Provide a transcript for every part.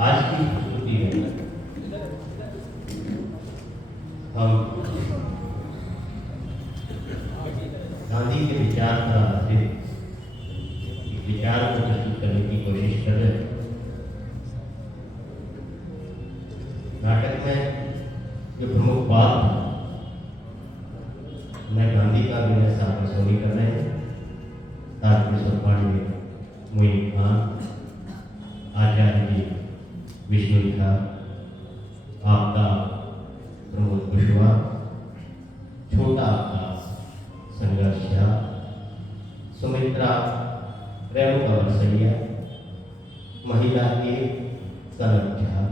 आज की प्रस्तुति में हम गांधी के विचार पर आधारित एक विचार को प्रस्तुत करने की कोशिश कर रहे हैं। नाटक में जो प्रमुख बात था, मैं गांधी का विनय साहब सोनी कर रहे हैं, तारकेश्वर पांडे, मोइन खान, आचार्य जी विष्णु झा, आपका प्रमोद कुशवाहा, छोटा आकाश, संघर्ष झा, सुमित्रा रेणुका वरसैया, महिला के कनक झा,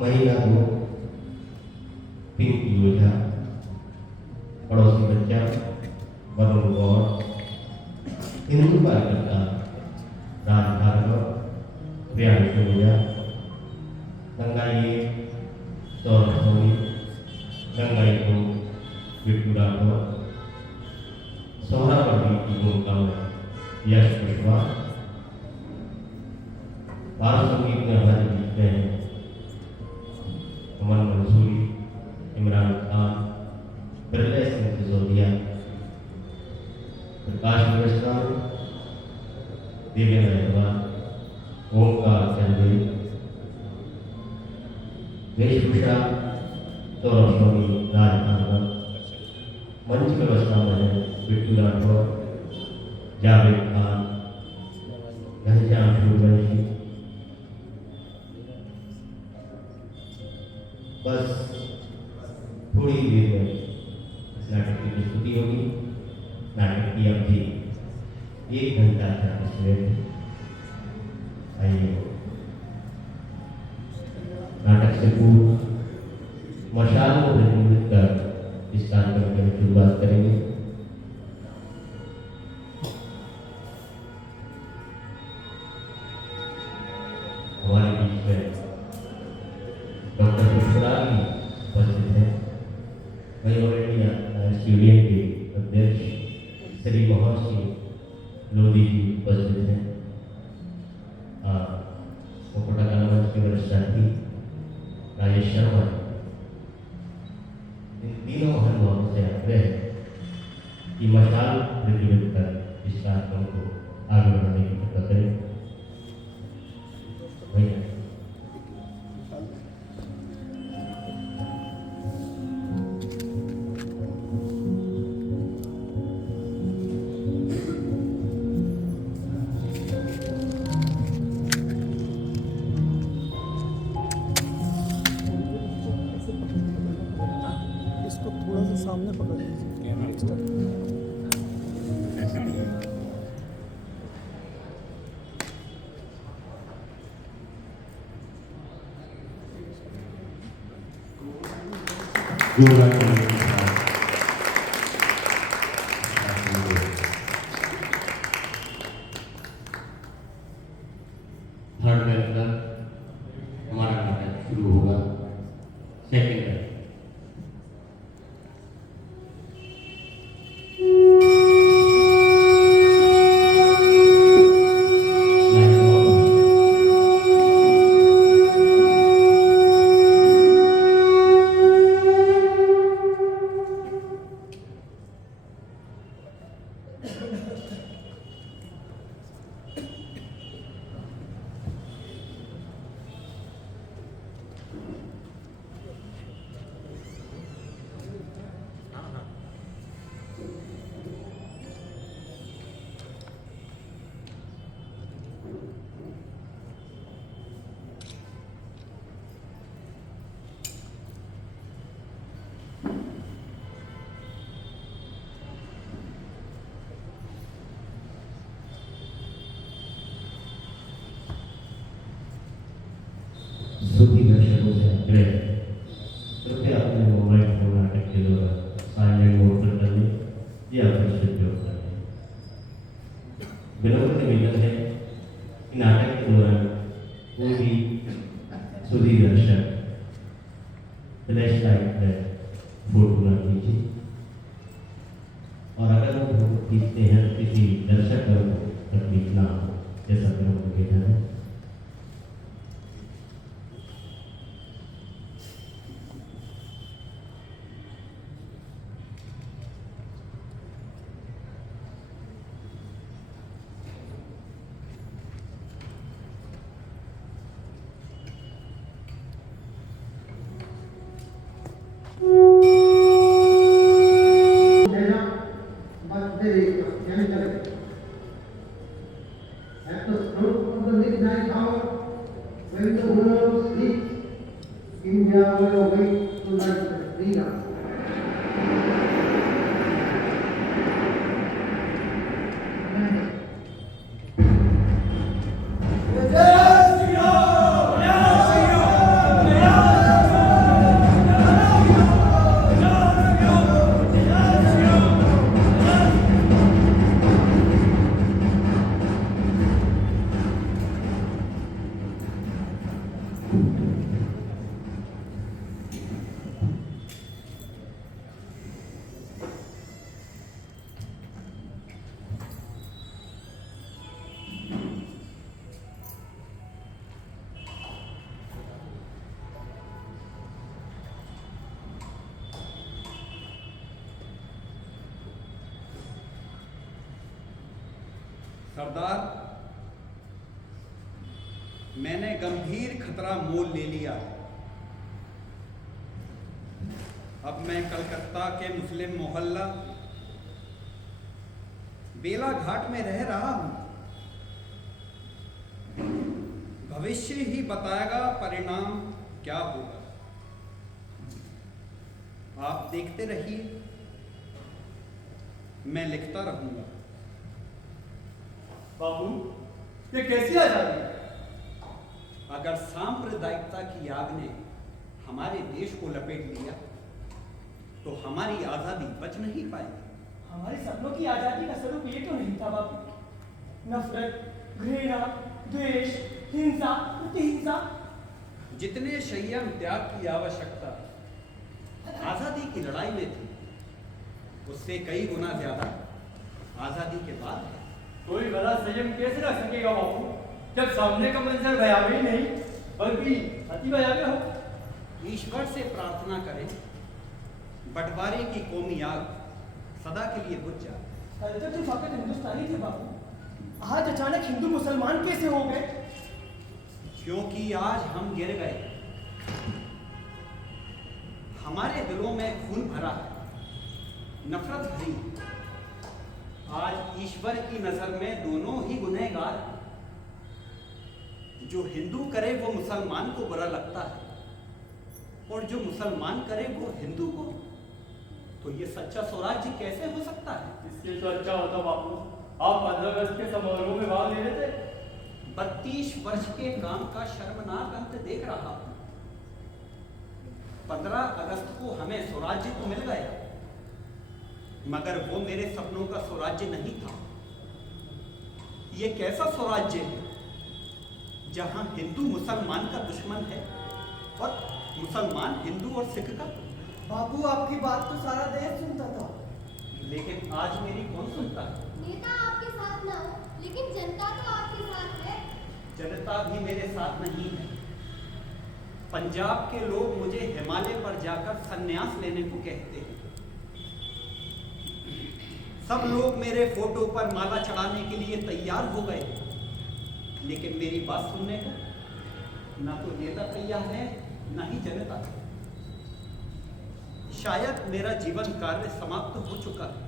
महिला दो पिंकी ओझा, पड़ोसी बच्चा वरुण गौड़, हिंदू कार्यकर्ता राज भार्गव, प्रियांशु ओझा, गंगाई सौरभ सोनी, गंगाई को बिट्टू राठौर, सोहरावर्दी की भूमिका में यश कुशवाहा, बाल संगीत में हमारे बीच में अमन मंसूरी, इमरान खान, प्रलय सिंह सिसोदिया, प्रकाश गोस्वामी, देवेंद्र अग्रवाल, ओमकार चंदेल, वेशभूषा सौरभ सोनी, राज भार्गव, मंच व्यवस्था में बिट्टू राठौर, जावेद खान, घनश्याम सूर्यवंशी। बस थोड़ी देर में इस नाटक की प्रस्तुति होगी। नाटक की अवधि 1 घंटा 40 मिनट। आइए, नाटक से पूर्व मशाल को प्रज्वलित कर इस कार्यक्रम की हम शुरुआत करेंगे। हमारे बीच में डॉक्टर पुष्पराज जी उपस्थित हैं। वही ऑल इंडिया स्टूडियो के अध्यक्ष श्री मोहन सिंह लोधी जी उपस्थित हैं। मुकुटा कला मंच के वरिष्ठ साथी राजेश शर्मा। इन तीनों महानुभावों से आग्रह है कि मशाल प्रज्वलित कर इस कार्यक्रम को आगे बढ़ाने की कृपा करें। भैया सामने पकड़ थर्ड के अंदर हमारा नाटक शुरू होगा। सेकंड सभी दर्शकों से आग्रह है, कृपया अपने मोबाइल फोन नाटक के दौरान साइलेंट मोड पर कर लें या फिर स्विच ऑफ कर लें। विनम्र निवेदन है कि नाटक के दौरान कोई भी सुधी दर्शक फ्लैश लाइट है फोटो न कीजिए, और अगर वो फोटो खींचते हैं तो किसी दर्शक को तकलीफ ना हो, जैसा कि हम कहते हैं। at the stroke of the midnight hour, when the world sleeps, India will awake to life and freedom. सरदार, मैंने गंभीर खतरा मोल ले लिया है। अब मैं कलकत्ता के मुस्लिम मोहल्ला बेला घाट में रह रहा हूं। भविष्य ही बताएगा परिणाम क्या होगा। आप देखते रहिए, मैं लिखता रहूंगा। बाबू, ये कैसी आजादी? अगर सांप्रदायिकता की आग ने हमारे देश को लपेट लिया तो हमारी आजादी बच नहीं पाएगी। हमारे सपनों की आजादी का स्वरूप ये तो नहीं था बाबू। नफरत, घृणा, द्वेष, हिंसा, प्रतिहिंसा। जितने संयम त्याग की आवश्यकता आजादी की लड़ाई में थी, उससे कई गुना ज्यादा आजादी के बाद है। कोई बड़ा संयम कैसे रख सकेगा बाबू, जब सामने का मंजर भयावह नहीं बल्कि अति भयावह हो। ईश्वर से प्रार्थना करें, बंटवारे की कौमी आग सदा के लिए बुझ जाए। कल तक तो फकत हिंदुस्तानी थे बाबू, आज अचानक हिंदू मुसलमान कैसे हो गए? क्योंकि आज हम गिर गए। हमारे दिलों में खून भरा है, नफरत भरी। आज ईश्वर की नजर में दोनों ही गुनहगार हैं। जो हिंदू करे वो मुसलमान को बुरा लगता है, और जो मुसलमान करे वो हिंदू को। तो ये सच्चा स्वराज्य कैसे हो सकता है? इससे तो अच्छा होता बाबू, आप 15 अगस्त के समारोह में भाग ले लेते। 32 वर्ष के काम का शर्मनाक अंत देख रहा हूं। 15 अगस्त को हमें स्वराज्य तो मिल गया, मगर वो मेरे सपनों का स्वराज्य नहीं था। ये कैसा स्वराज्य है जहां हिंदू मुसलमान का दुश्मन है और मुसलमान हिंदू और सिख का? बाबू, आपकी बात तो सारा देश सुनता था, लेकिन आज मेरी कौन सुनता है? नेता आपके साथ ना हो, लेकिन जनता तो आपके साथ है। जनता भी मेरे साथ नहीं है। पंजाब के लोग मुझे हिमालय पर जाकर संन्यास लेने को कहते हैं। सब लोग मेरे फोटो पर माला चढ़ाने के लिए तैयार हो गए, लेकिन मेरी बात सुनने को ना तो नेता तैयार है, ना ही जनता। शायद मेरा जीवन कार्य समाप्त हो चुका है।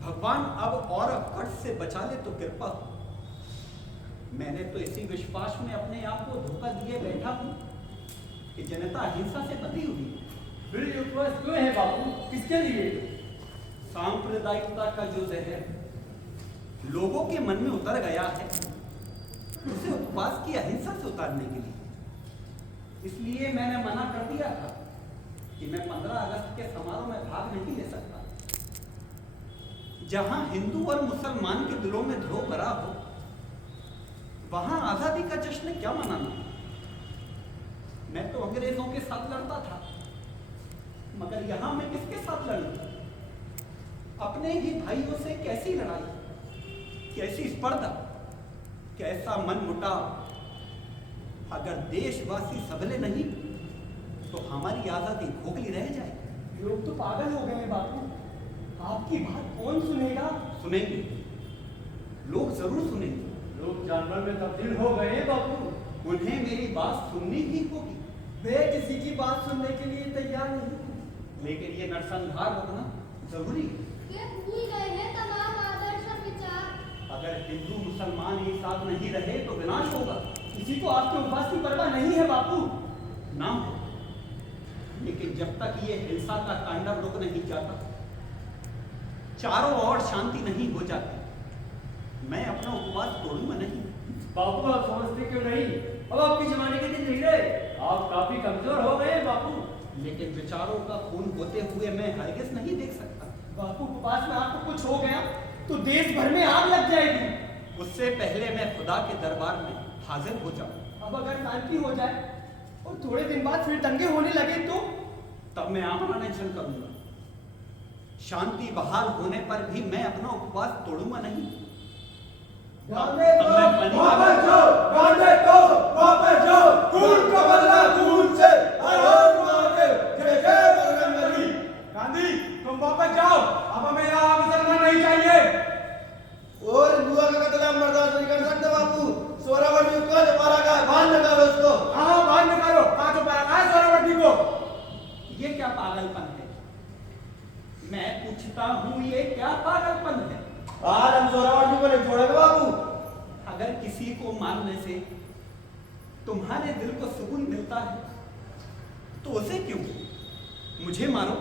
भगवान अब और कष्ट से बचा ले तो कृपा हो। मैंने तो इसी विश्वास में अपने आप को धोखा दिए बैठा हूं कि जनता अहिंसा से बंधी हुई है। फिर ये उपवास क्यों है बाबू, किसके लिए? सांप्रदायिकता का जो जहर लोगों के मन में उतर गया है, उसे उपवास की अहिंसा से उतारने के लिए। इसलिए मैंने मना कर दिया था कि मैं 15 अगस्त के समारोह में भाग नहीं ले सकता। जहां हिंदू और मुसलमान के दिलों में द्रोह भरा हो, वहां आजादी का जश्न क्या मनाना? मैं तो अंग्रेजों के साथ लड़ता था, मगर यहां मैं किसके साथ लड़ूं? अपने ही भाइयों से कैसी लड़ाई, कैसी स्पर्धा, कैसा मनमुटाव। अगर देशवासी सबले नहीं तो हमारी आजादी खोखली रह जाएगी। लोग तो पागल हो गए हैं बाबू, आपकी बात कौन सुनेगा? सुनेंगे, लोग जरूर सुनेंगे। लोग जानवर में तब्दील हो गए हैं बाबू। उन्हें मेरी बात सुननी ही होगी। वे किसी की बात सुनने के लिए तैयार नहीं, लेकिन ये नरसंहार रोकना जरूरी है। ये भूल गए हैं तमाम आदर्श और विचार। अगर हिंदू मुसलमान एक साथ नहीं रहे तो विनाश होगा। किसी को आपके उपवास की परवाह नहीं है बापू। ना हो, लेकिन जब तक ये हिंसा का तांडव रुक नहीं जाता, चारों ओर शांति नहीं हो जाती, मैं अपना उपवास तोड़ूंगा नहीं। बापू आप समझते क्यों नहीं? अब आपके जमाने के दिन नहीं रहे, आप काफी कमजोर हो गए बापू। लेकिन विचारों का खून होते हुए मैं हरगिज नहीं देख सकता। बापू उपवास में आपको कुछ हो गया तो देश भर में आग लग जाएगी। उससे पहले मैं खुदा के दरबार में हाजिर हो जाऊं। अब अगर शांति हो जाए और थोड़े दिन बाद फिर दंगे होने लगे तो? तब मैं आमना अनशन करूंगा। शांति बहाल होने पर भी मैं अपना उपवास तोड़ूंगा नहीं। गांधी तुम वापस जाओ, अब हमें यहाँ मुसलमान नहीं चाहिए। और हिंदुओं का कत्ल हम बर्दाश्त नहीं कर सकते बापू। सोरावर्दी को जो मारा गया है, बाहर निकालो उसको। हाँ बाहर निकालो। कहाँ छुपा रखा है सोरावर्दी को? ये क्या पागलपन है? मैं पूछता हूँ, ये क्या पागलपन है? आज हम सोरावर्दी को नहीं छोड़ेंगे बापू। अगर किसी को मारने से तुम्हारे दिल को सुकून मिलता है तो उसे क्यों? मुझे मारो,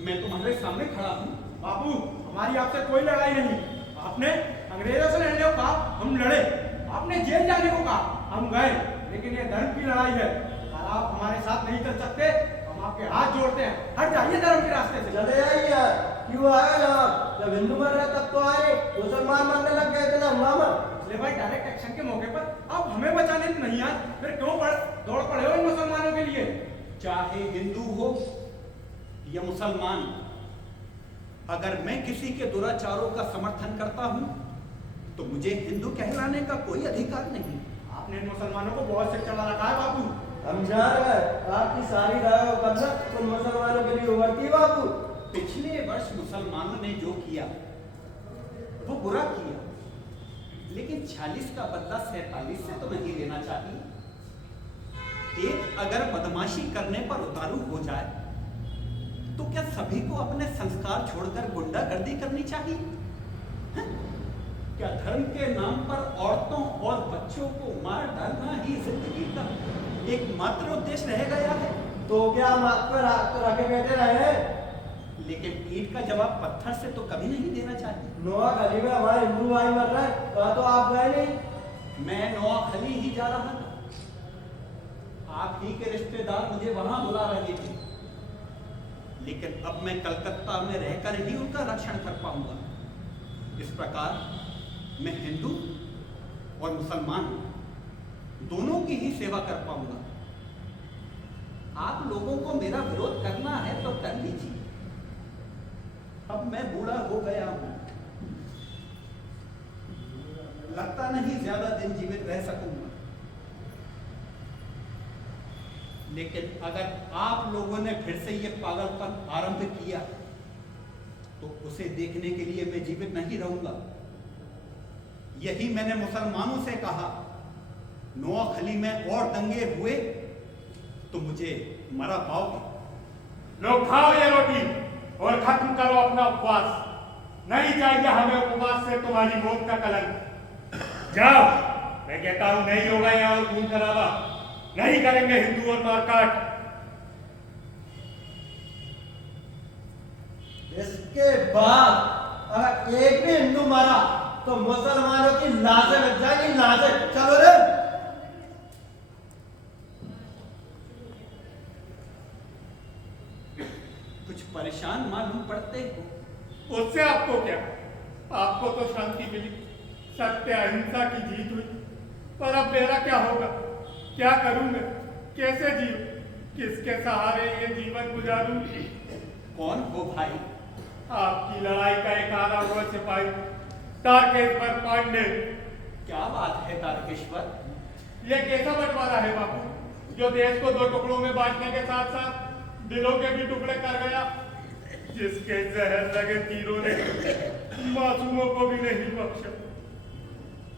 मैं तुम्हारे सामने खड़ा हूँ। बापू हमारी आपसे कोई लड़ाई नहीं। आपने अंग्रेजों से लड़ने को कहा, हम लड़े। आपने जेल जाने को कहा, हम गए। लेकिन ये धर्म की लड़ाई है। अगर आप हमारे साथ नहीं चल सकते तो हम आपके हाथ जोड़ते हैं, हट जाइए धर्म के रास्ते से। चले आइए यार, क्यों आए जनाब? जब हिंदू मर रहे तब तो आए, मुसलमान मरने लग गए इतना हंगामा। इसलिए भाई डायरेक्ट एक्शन के मौके पर आप हमें बचाने नहीं आए, फिर क्यों दौड़ पड़े हो इन मुसलमानों के लिए? चाहे हिंदू हो या मुसलमान, अगर मैं किसी के दुराचारों का समर्थन करता हूं तो मुझे हिंदू कहलाने का कोई अधिकार नहीं। आपने इन मुसलमानों को बहुत से चला रखा है बापू। हम जान गए आपकी सारी रायों का कब्जा उन मुसलमानों के लिए उभरती बापू। पिछले वर्ष मुसलमानों ने जो किया वो बुरा किया, लेकिन 46 का बदला 47 से तो नहीं लेना चाहिए। एक अगर बदमाशी करने पर उतारू हो जाए तो क्या सभी को अपने संस्कार छोड़कर गुंडागर्दी करनी चाहिए? हैं? क्या धर्म के नाम पर औरतों और बच्चों को मार डालना ही जिंदगी का एकमात्र उद्देश्य रह गया है? तो क्या हम हाथ पर हाथ तो रखे बैठे रहे? लेकिन ईंट का जवाब पत्थर से तो कभी नहीं देना चाहिए। नोआ गली में हमारे हिंदू भाई मर रहे हैं, कहा तो आप गए नहीं। मैं नोआखली ही जा रहा था, आप ही के रिश्तेदार मुझे वहां बुला रहे थे, लेकिन अब मैं कलकत्ता में रहकर ही उनका रक्षण कर पाऊंगा। इस प्रकार मैं हिंदू और मुसलमान दोनों की ही सेवा कर पाऊंगा। आप लोगों को मेरा विरोध करना है तो कर लीजिए। अब मैं बूढ़ा हो गया हूं, लगता नहीं ज्यादा दिन जीवित रह सकूंगा। लेकिन अगर आप लोगों ने फिर से ये पागलपन आरंभ किया तो उसे देखने के लिए मैं जीवित नहीं रहूंगा। यही मैंने मुसलमानों से कहा, नोआखली में और दंगे हुए तो मुझे मरा पाओगे। लो खाओ ये रोटी और खत्म करो अपना उपवास। नहीं चाहिए हमें उपवास से तुम्हारी मौत का कलंक। जाओ, मैं कहता हूं नहीं होगा यहाँ और खून खराबा नहीं करेंगे हिंदू और मारकाट। इसके बाद अगर एक भी हिंदू मारा तो मुसलमानों की लाशें लग जाएंगी, लाशें। चलो रे। कुछ परेशान मालूम पड़ते हो। उससे आपको क्या? आपको तो शांति मिली, सत्य अहिंसा की जीत हुई। पर अब मेरा क्या होगा? क्या करूं मैं? कैसे जीऊं? किसके सहारे ये जीवन गुजारूं? कौन हो भाई? आपकी लड़ाई का एक आधा हुआ सिपाही तारकेश्वर पांडे। क्या बात है तारकेश्वर? ये कैसा बंटवारा है बापू, जो देश को दो टुकड़ों में बांटने के साथ साथ दिलों के भी टुकड़े कर गया? जिसके जहर लगे तीरों ने मासूमों को भी नहीं बख्शा।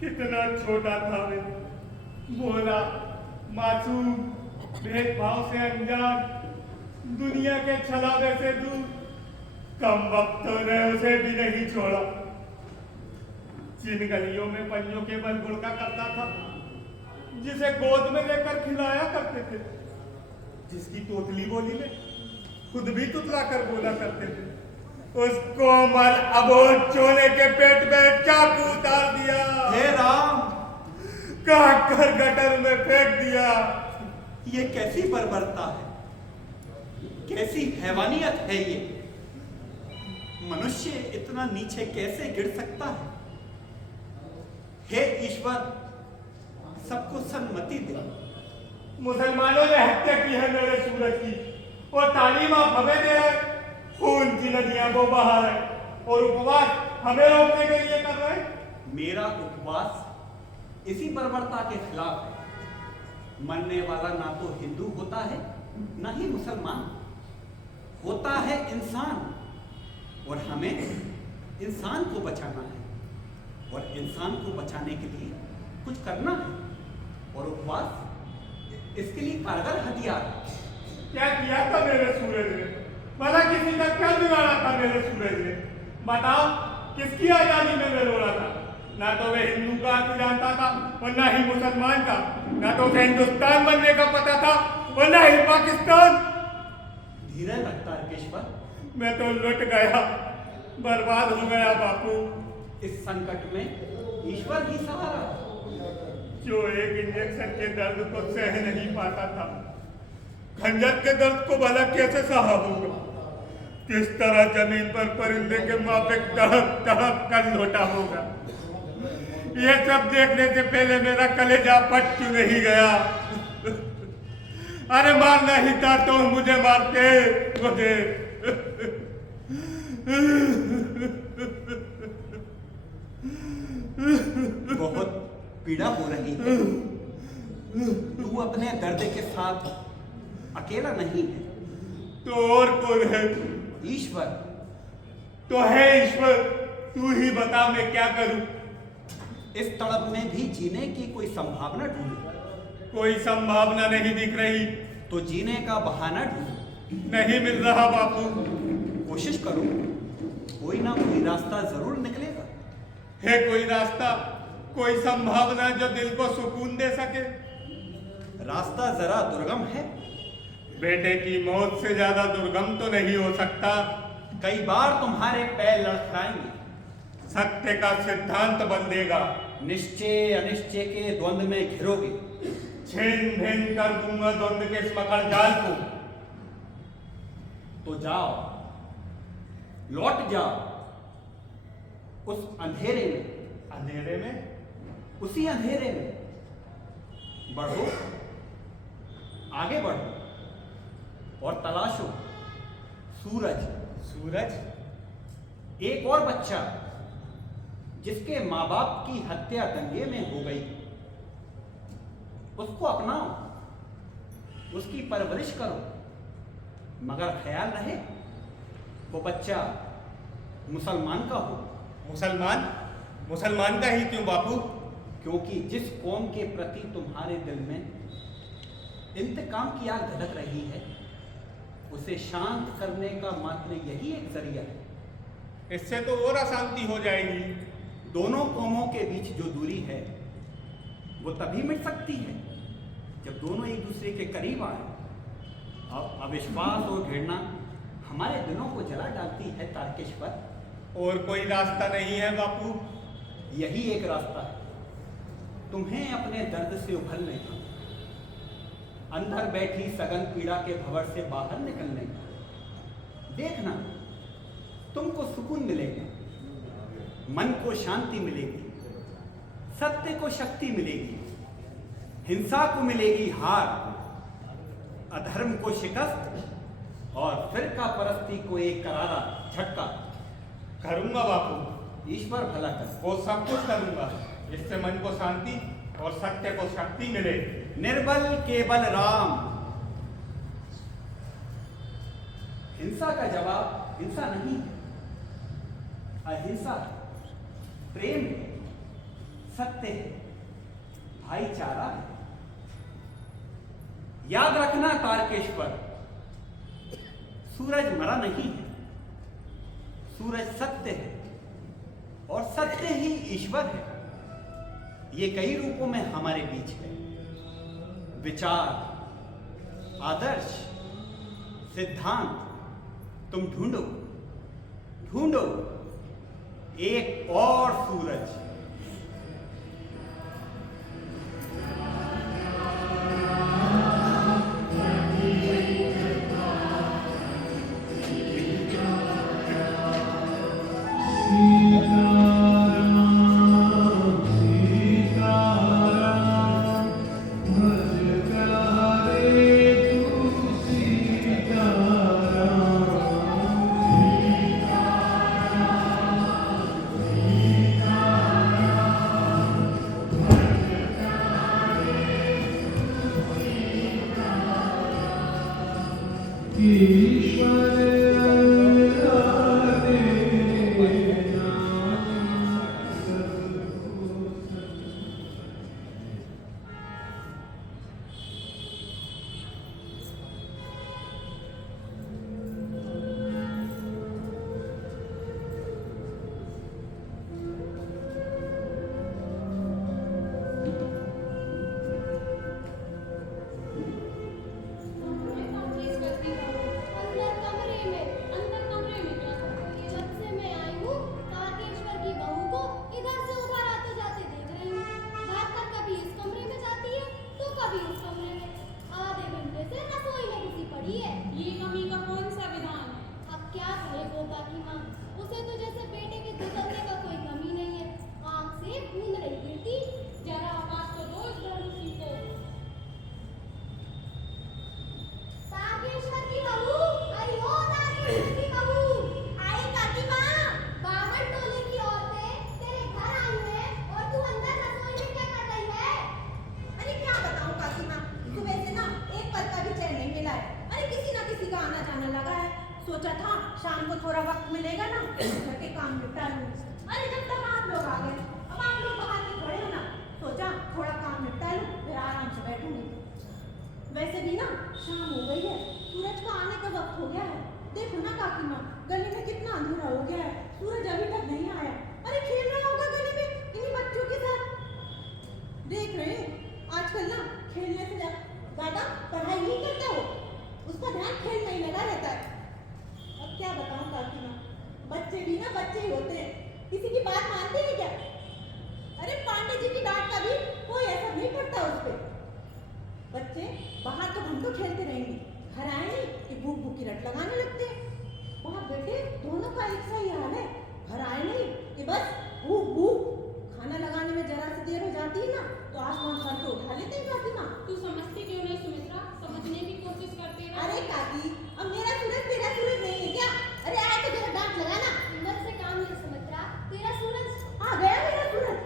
कितना छोटा था मैं, भोला, मासूम, भेदभाव से अनजान, दुनिया के छलावे से दूर। कम वक्तों ने उसे भी नहीं छोड़ा। जिन गलियों में पंजों के बल गुड़का करता था, जिसे गोद में लेकर खिलाया करते थे, जिसकी तोतली बोली में खुद भी तुतला कर बोला करते थे, उस कोमल अबोध चोले के पेट में चाकू उतार दिया। हे राम, काट कर गटर में फेंक दिया। ये कैसी बर्बरता है, कैसी हैवानियत है ये। मनुष्य इतना नीचे कैसे गिर सकता है। हे ईश्वर, सबको सन्मति दे। मुसलमानों ने हत्या की है मेरे सूरज की, और तालीम आप हमें दे रहे, खून की नदियां वो बहा रहे, और उपवास हमें रोकने के लिए कर रहे। मेरा उपवास इसी बर्बरता के खिलाफ है। मरने वाला ना तो हिंदू होता है, ना ही मुसलमान। होता है इंसान, और हमें इंसान को बचाना है, और इंसान को बचाने के लिए कुछ करना है, और उपवास इसके लिए कारगर हथियार है। क्या किया था मेरे सूरज ने? भला किसी का क्या बिगाड़ा था मेरे सूरज ने? बताओ, किसकी आजादी में मैं रो रहा था? ना तो वे हिंदू का अर्थ जानता था, और ना ही मुसलमान का। ना तो उसे हिंदुस्तान बनने का पता था, और ना ही पाकिस्तान। धीरे रखता तारकेश्वर, मैं तो लुट गया, बर्बाद हो गया बापू। इस संकट में ईश्वर ही सहारा है। जो एक इंजेक्शन के दर्द को सह नहीं पाता था, खंजर के दर्द को भला कैसे सहा होगा? किस तरह जमीन पर परिंदे के माफिक तड़प तड़प कर लौटा होगा? ये सब देखने से पहले मेरा कलेजा फट क्यों नहीं गया? अरे मारना ही था तो मुझे मारते, मुझे। बहुत पीड़ा हो रही है। तू अपने दर्द के साथ अकेला नहीं है। तो और कौन है? ईश्वर। तो है ईश्वर, तू ही बता मैं क्या करूं? इस तड़प में भी जीने की कोई संभावना ढूंढो। कोई संभावना नहीं दिख रही। तो जीने का बहाना ढूंढो। नहीं मिल रहा बापू। कोशिश करो, कोई ना कोई रास्ता जरूर निकलेगा। है कोई रास्ता, कोई संभावना जो दिल को सुकून दे सके? रास्ता जरा दुर्गम है। बेटे की मौत से ज्यादा दुर्गम तो नहीं हो सकता। कई बार तुम्हारे पैर लड़खड़ाएंगे। सत्य का सिद्धांत बंधेगा। निश्चय अनिश्चय के द्वंद्व में घिरोगे। छीन भिन कर दूंगा द्वंद्व के इस मकड़ जाल को। तो जाओ, लौट जाओ उस अंधेरे में। अंधेरे में? उसी अंधेरे में बढ़ो, आगे बढ़ो और तलाशो सूरज। सूरज? एक और बच्चा जिसके माँ बाप की हत्या दंगे में हो गई, उसको अपनाओ, उसकी परवरिश करो, मगर ख्याल रहे वो बच्चा मुसलमान का हो। मुसलमान? मुसलमान का ही क्यों बापू? क्योंकि जिस कौम के प्रति तुम्हारे दिल में इंतकाम की आग धधक रही है, उसे शांत करने का मात्र यही एक जरिया है। इससे तो और अशांति हो जाएगी। दोनों कौमों के बीच जो दूरी है वो तभी मिट सकती है जब दोनों एक दूसरे के करीब आए। अब अविश्वास और घृणा हमारे दिलों को जला डालती है तारकेश्वर। और कोई रास्ता नहीं है बापू? यही एक रास्ता है तुम्हें अपने दर्द से उभरने का, अंदर बैठी सघन पीड़ा के भंवर से बाहर निकलने का। देखना, तुमको सुकून मिलेगा, मन को शांति मिलेगी, सत्य को शक्ति मिलेगी, हिंसा को मिलेगी हार, अधर्म को शिकस्त और फिरका परस्ती को एक करारा झटका। करूंगा बापू। ईश्वर भला कर। वो सब कुछ करूंगा जिससे मन को शांति और सत्य को शक्ति मिले। निर्बल केवल राम। हिंसा का जवाब हिंसा नहीं है, अहिंसा है, प्रेम है, सत्य है, भाईचारा है। याद रखना तारकेश्वर, सूरज मरा नहीं है, सूरज सत्य है, और सत्य ही ईश्वर है। ये कई रूपों में हमारे बीच है। विचार, आदर्श, सिद्धांत, तुम ढूंढो ढूंढो एक और सूरज। अंदर कमरे में जब से मैं आई हूँ तारकेश्वर की बहू को इधर से उधर आते जाते देख रही हूँ। भागकर कभी इस कमरे में जाती है तो कभी उस कमरे में। आधे घंटे से रसोई में घुसी पड़ी है। ये कमी का कौन सा विधान है? अब क्या कहे गोपा की माँ, उसे तो जैसे बेटे के गुजरने का कोई कमी नहीं है। आँख से खून रही गिरती। जरा आवाज तो दो इस बड़ूसी को। तारकेश्वर की बहू, आई हो तारकेश्वर की बहू। आई काकी माँ। बावन टोले की औरतें तेरे घर आई हैं और तू अंदर रसोई में क्या कर रही है? अरे क्या बताऊं काकी माँ, सुबह से ना एक पल का भी चैन नहीं मिला है। अरे किसी ना किसी का आना जाना लगा है। सोचा था शाम को थोड़ा वक्त मिलेगा ना, घर के काम निपटा लूं। अरे जब तक आप लोग आ गए, अब आप लोग बाहर के खड़े हो ना, सोचा थोड़ा काम निपटा लूं, फिर आराम से बैठूंगी। वैसे भी ना शाम हो गई है, सूरज का आने का वक्त हो गया है। देखो ना काकी माँ, गली में कितना अंधेरा हो गया है, सूरज अभी तक नहीं आया। अरे खेल रहा होगा गली में इन्हीं बच्चों के साथ। देख रहे हैं आजकल ना खेलने से ज्यादा पढ़ाई नहीं करता हो, उसका ध्यान खेल में ही लगा रहता है। अब क्या बताऊं काकी माँ, बच्चे भी ना बच्चे ही होते हैं, किसी की बात मानते हैं क्या? अरे पांडे जी की डांट का भी कोई असर नहीं पड़ता उस पर। बच्चे बाहर तो घंटों खेलते रहेंगे, घर आए नहीं कि भूख भूख की रट लगाने लगते हैं। वहाँ बेटे दोनों का एक सा ही हाल है, घर आए नहीं कि बस भूख भूख। खाना लगाने में जरा सी देर हो जाती है ना तो आसमान सर पे उठा लेते हैं काकी माँ। तू समझती क्यों नहीं सुमित्रा? समझने की कोशिश करते रह। अरे काकी, अब मेरा सूरज तेरा सूरज नहीं है क्या? अरे आए तो जरा डांट लगाना। हिम्मत से काम ले सुमित्रा, तेरा सूरज आ गया मेरा सूरज।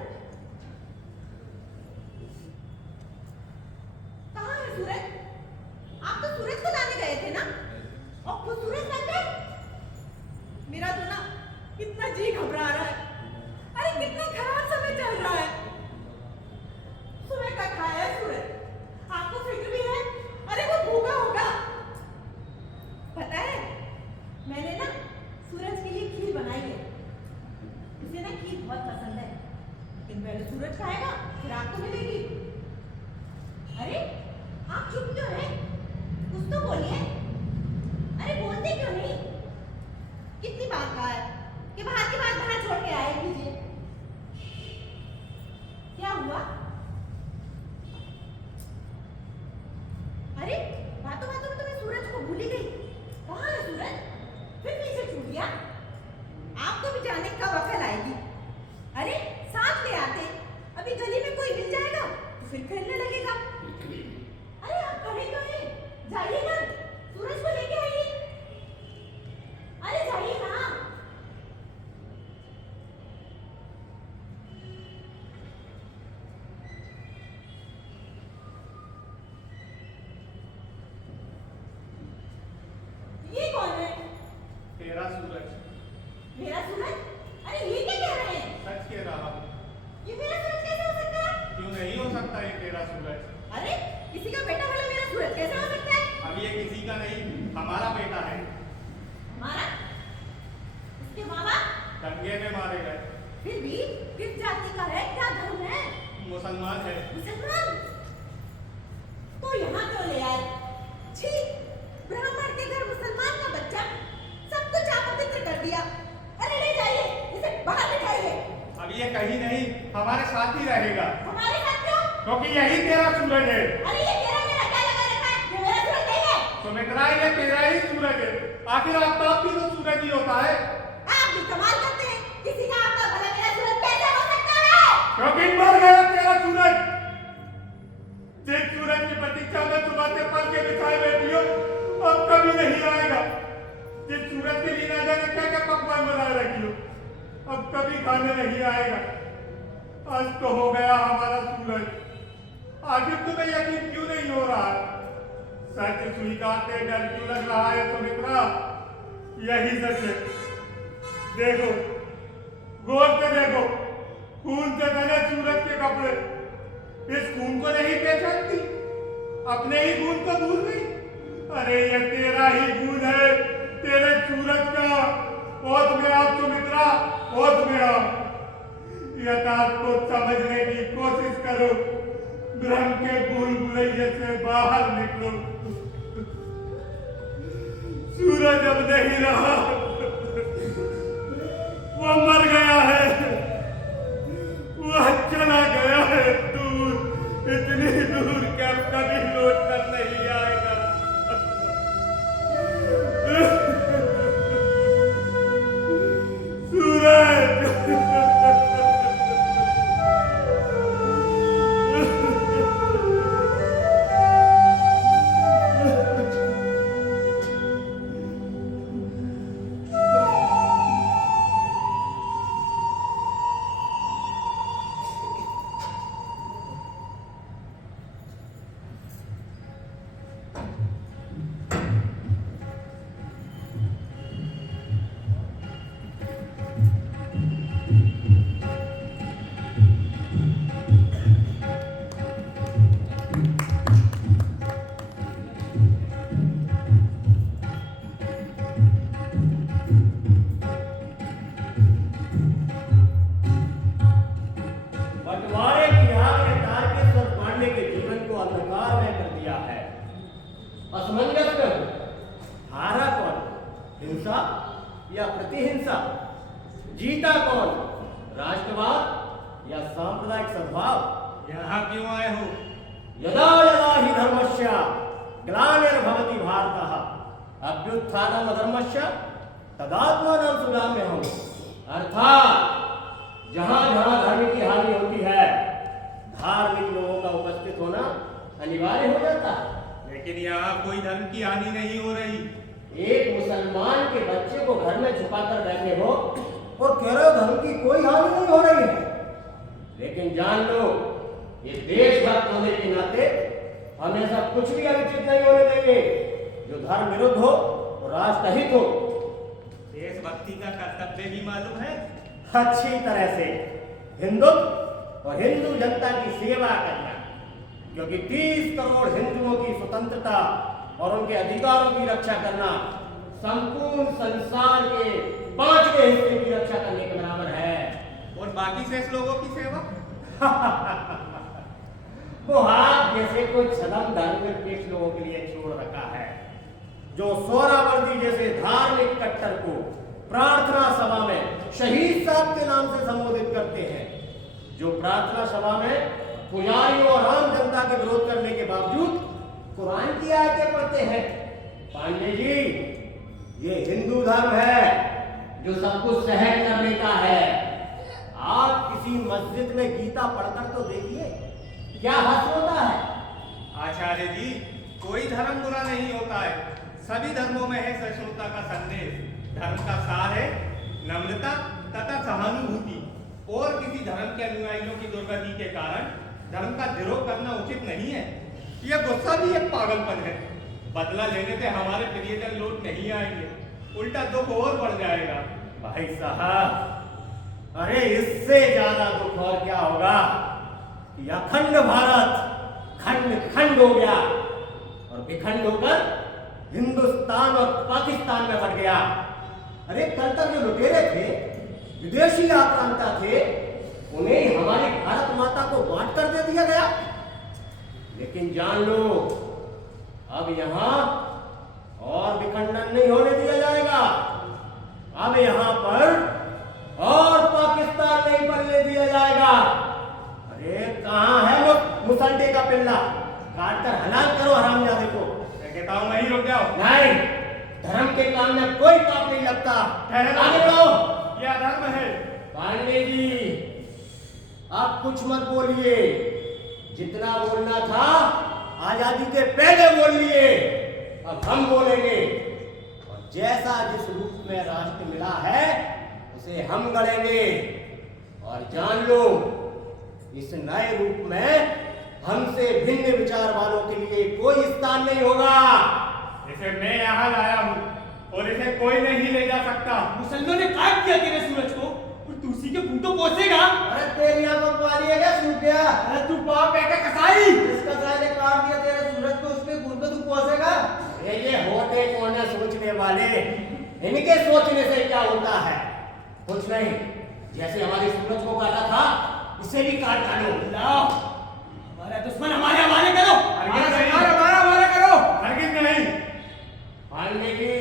कहाँ है सूरज? आप तो सूरज को लाने गए थे ना, और खुद सूरज बन गए। मेरा तो ना कितना जी घबरा रहा है। अरे कितना खराब समय चल रहा है। सुबह का खाया है सूरज, आपको फिक्र भी है? अरे वो भूखा होगा। पता है मैंने ना सूरज के लिए खीर बनाई है, उसे ना खीर बहुत पसंद है। लेकिन पहले सूरज खाएगा फिर आपको मिलेगी। अरे आप चुप क्यों हैं? कुछ तो बोलिए। अरे बोलते क्यों नहीं? कितनी बार कहा है कि बाहर की बात बाहर छोड़ के आए कीजिए। क्या हुआ? अरे बातों बातों में तो मैं सूरज को भूल ही गई। कहाँ है सूरज? फिर पीछे छूट गया। आपको भी जाने कब अकल आएगी? अरे साथ ले आते, अभी गली में कोई मिल जाएगा तो फिर खेलने लगेगा। अरे आप खड़े क्यों हैं? जाइए ना, सूरज को लेके आइए। अरे जाइए ना। ये कौन है? तेरा सूरज। मेरा सूरज? अरे ये क्या कह रहे हैं? सच कह रहा हूँ। ये मेरा सूरज कैसे हो सकता है? क्यों नहीं हो सकता ये तेरा सूरज? अरे किसी का बेटा वाला मेरा सूरज कैसे हो सकता है? अब ये किसी का नहीं, हमारा बेटा है। हमारा? इसके माँ बाप? दंगे में मारे गए। फिर भी किस जाति का है, क्या धर्म है? मुसलमान है। मुसलमान? तो यहाँ क्यों ले आए? छी, ब्राह्मण के घर मुसलमान का बच्चा, सब कुछ अपवित्र कर दिया। अरे ले जाइए, इसे बाहर बिठाइए। अब ये कहीं नहीं, हमारे साथ ही रहेगा। हमारे साथ क्यों? क्योंकि यही तेरा सूरज है। अरे ये तेरा मेरा क्या लगा रखा है? ये मेरा सूरज नहीं है। सुमित्रा, ये तेरा ही सूरज है। आखिर आफ्ताब भी तो सूरज ही होता है। आप भी कमाल करते हैं, किसी का आपका भला मेरा सूरज कैसे हो सकता है? क्योंकि मर गया तेरा सूरज। जिस सूरज की प्रतीक्षा में सुबह से पल के बिछाए बैठी हो, अब कभी नहीं आएगा। जिस सूरज के लिए ना जाने क्या क्या पकवान बनाए रखी हो, अब कभी खाने नहीं आएगा। आज तो हो गया हमारा सूरज। आखिर तुम्हें यकीन क्यों नहीं हो रहा? सच स्वीकारते डर क्यों लग रहा है सुमित्रा? यही सच है। देखो, गौर से देखो, खून से बने सूरज के कपड़े। इस खून को नहीं पहचानती? अपने ही खून को भूल गई? अरे ये तेरा ही खून है, तेरे सूरज का। होश में आओ सुमित्रा, होश में आओ। यथार्थ को समझने की कोशिश करो। भ्रम के भूल भुलैये से बाहर निकलो। सूरज अब नहीं रहा, वो मर गया है, वह चला गया है दूर, इतनी दूर कि अब कभी लौट कर नहीं आएगा। सूरज, या प्रतिहिंसा? जीता कौन, राष्ट्रवाद या सांप्रदायिक सद्भाव? यहाँ क्यों आए हो? यदा यदा हि धर्मस्य ग्लानिर्भवति भारतः अभ्युत्थानम् अधर्मस्य तदात्मानं सुगाम्यहम्। अर्थात जहां जहां धर्म की हानि होती है, धार्मिक लोगों का उपस्थित होना अनिवार्य हो जाता है। लेकिन यहाँ कोई धर्म की हानि नहीं हो रही। एक मुसलमान के बच्चे को घर में छुपाकर बैठे हो और कह रहे हो धर्म की कोई हानि नहीं हो रही है। लेकिन जान लो, ये देशभक्त होने के नाते हम ऐसा कुछ भी अनुचित नहीं होने देंगे जो धर्म विरुद्ध हो और राष्ट्रहित हो। देशभक्ति का कर्तव्य भी मालूम है? अच्छी तरह से हिंदुत्व और हिंदू जनता की सेवा करना, क्योंकि 30 करोड़ हिंदुओं की स्वतंत्रता और उनके अधिकारों की रक्षा करना संपूर्ण संसार के 5वें हिस्से की रक्षा करने के बराबर है। और बाकी शेष लोगों की सेवा? वो आप जैसे कुछ छदम धर्मनिरपेक्ष लोगों के लिए छोड़ रखा है, जो सोहरावर्दी जैसे धार्मिक कट्टर को प्रार्थना सभा में शहीद साहब के नाम से संबोधित करते हैं, जो प्रार्थना सभा में पुजारियों और आम जनता के विरोध करने के बावजूद कुरान की आयतें पढ़ते हैं। पांडे जी, ये हिंदू धर्म है जो सब कुछ सहन कर लेता है। आप किसी मस्जिद में गीता पढ़कर तो देखिए, क्या हर्ष होता है। आचार्य जी, कोई धर्म बुरा नहीं होता है। सभी धर्मों में है सहिष्णुता का संदेश। धर्म का सार है नम्रता तथा सहानुभूति। और किसी धर्म के अनुयायियों की दुर्गति के कारण धर्म का द्रोह करना उचित नहीं है। यह गुस्सा भी एक पागलपन है। बदला लेने से हमारे प्रियजन लौट नहीं आएंगे, उल्टा दुख और बढ़ जाएगा। भाई साहब, अरे इससे ज्यादा दुख और क्या होगा कि अखंड भारत खंड खंड हो गया और विखंड होकर हिंदुस्तान और पाकिस्तान में बट गया। अरे कल तक जो लुटेरे थे विदेशी आक्रांता थे उन्हें हमारी भारत माता को बांट कर दे दिया गया। लेकिन जान लो, अब यहाँ और विखंडन नहीं होने दिया जाएगा। अब यहाँ पर और पाकिस्तान नहीं बनने दिया जाएगा। अरे कहाँ है वो मुसल्टे का पिल्ला? काट कर हलाल करो हरामजादे को। मैं कहता हूँ वहीं रुक जाओ। नहीं, धर्म के काम में कोई पाप नहीं लगता। आगे बढ़ो। ये अधर्म है। पांडे जी, आप कुछ मत बोलिए। जितना बोलना था आजादी के पहले बोल लिए, अब हम बोलेंगे। और जैसा जिस रूप में राष्ट्र मिला है उसे हम गढ़ेंगे। और जान लो, इस नए रूप में हमसे भिन्न विचार वालों के लिए कोई स्थान नहीं होगा। इसे मैं यहाँ लाया हूँ और इसे कोई नहीं ले जा सकता। मुसलमानों ने काट दिया तेरे सूरज को और तू उसी के खूंटों पोसेगा। अरे तेरी आंखों को पानी है क्या सूख गया? अरे तू बाप है क्या कसाई? इस कसाई ने काट दिया तेरे सूरज को, उसके खून पे तू पोसेगा? ये होते कौन है सोचने वाले? इनके सोचने से क्या होता है? कुछ नहीं। जैसे हमारे सूरज को काटा था, इसे भी काट डालो। लाओ, हमारा दुश्मन हमारे हवाले करो। हरगिज नहीं। हमारा हवाले करो। हरगिज नहीं। पांडे जी,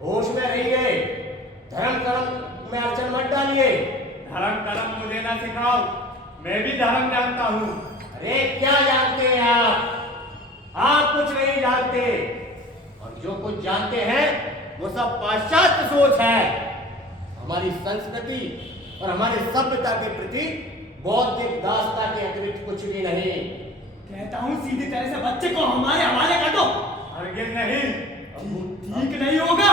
होश में रहिए। धर्म कर्म में अड़चन मत डालिए। धर्म कर्म मुझे ना सिखाओ, मैं भी धर्म जानता हूँ। अरे क्या जानते हैं आप? आप कुछ नहीं जानते। और जो कुछ जानते हैं वो सब पाश्चात्य सोच है। हमारी संस्कृति और हमारी सभ्यता के प्रति बौद्धिक दास्ता के अतिरिक्त कुछ भी नहीं। कहता हूँ सीधी तरह से बच्चे को हमारे हवाले कर दो। हरगिज नहीं। ठीक नहीं होगा।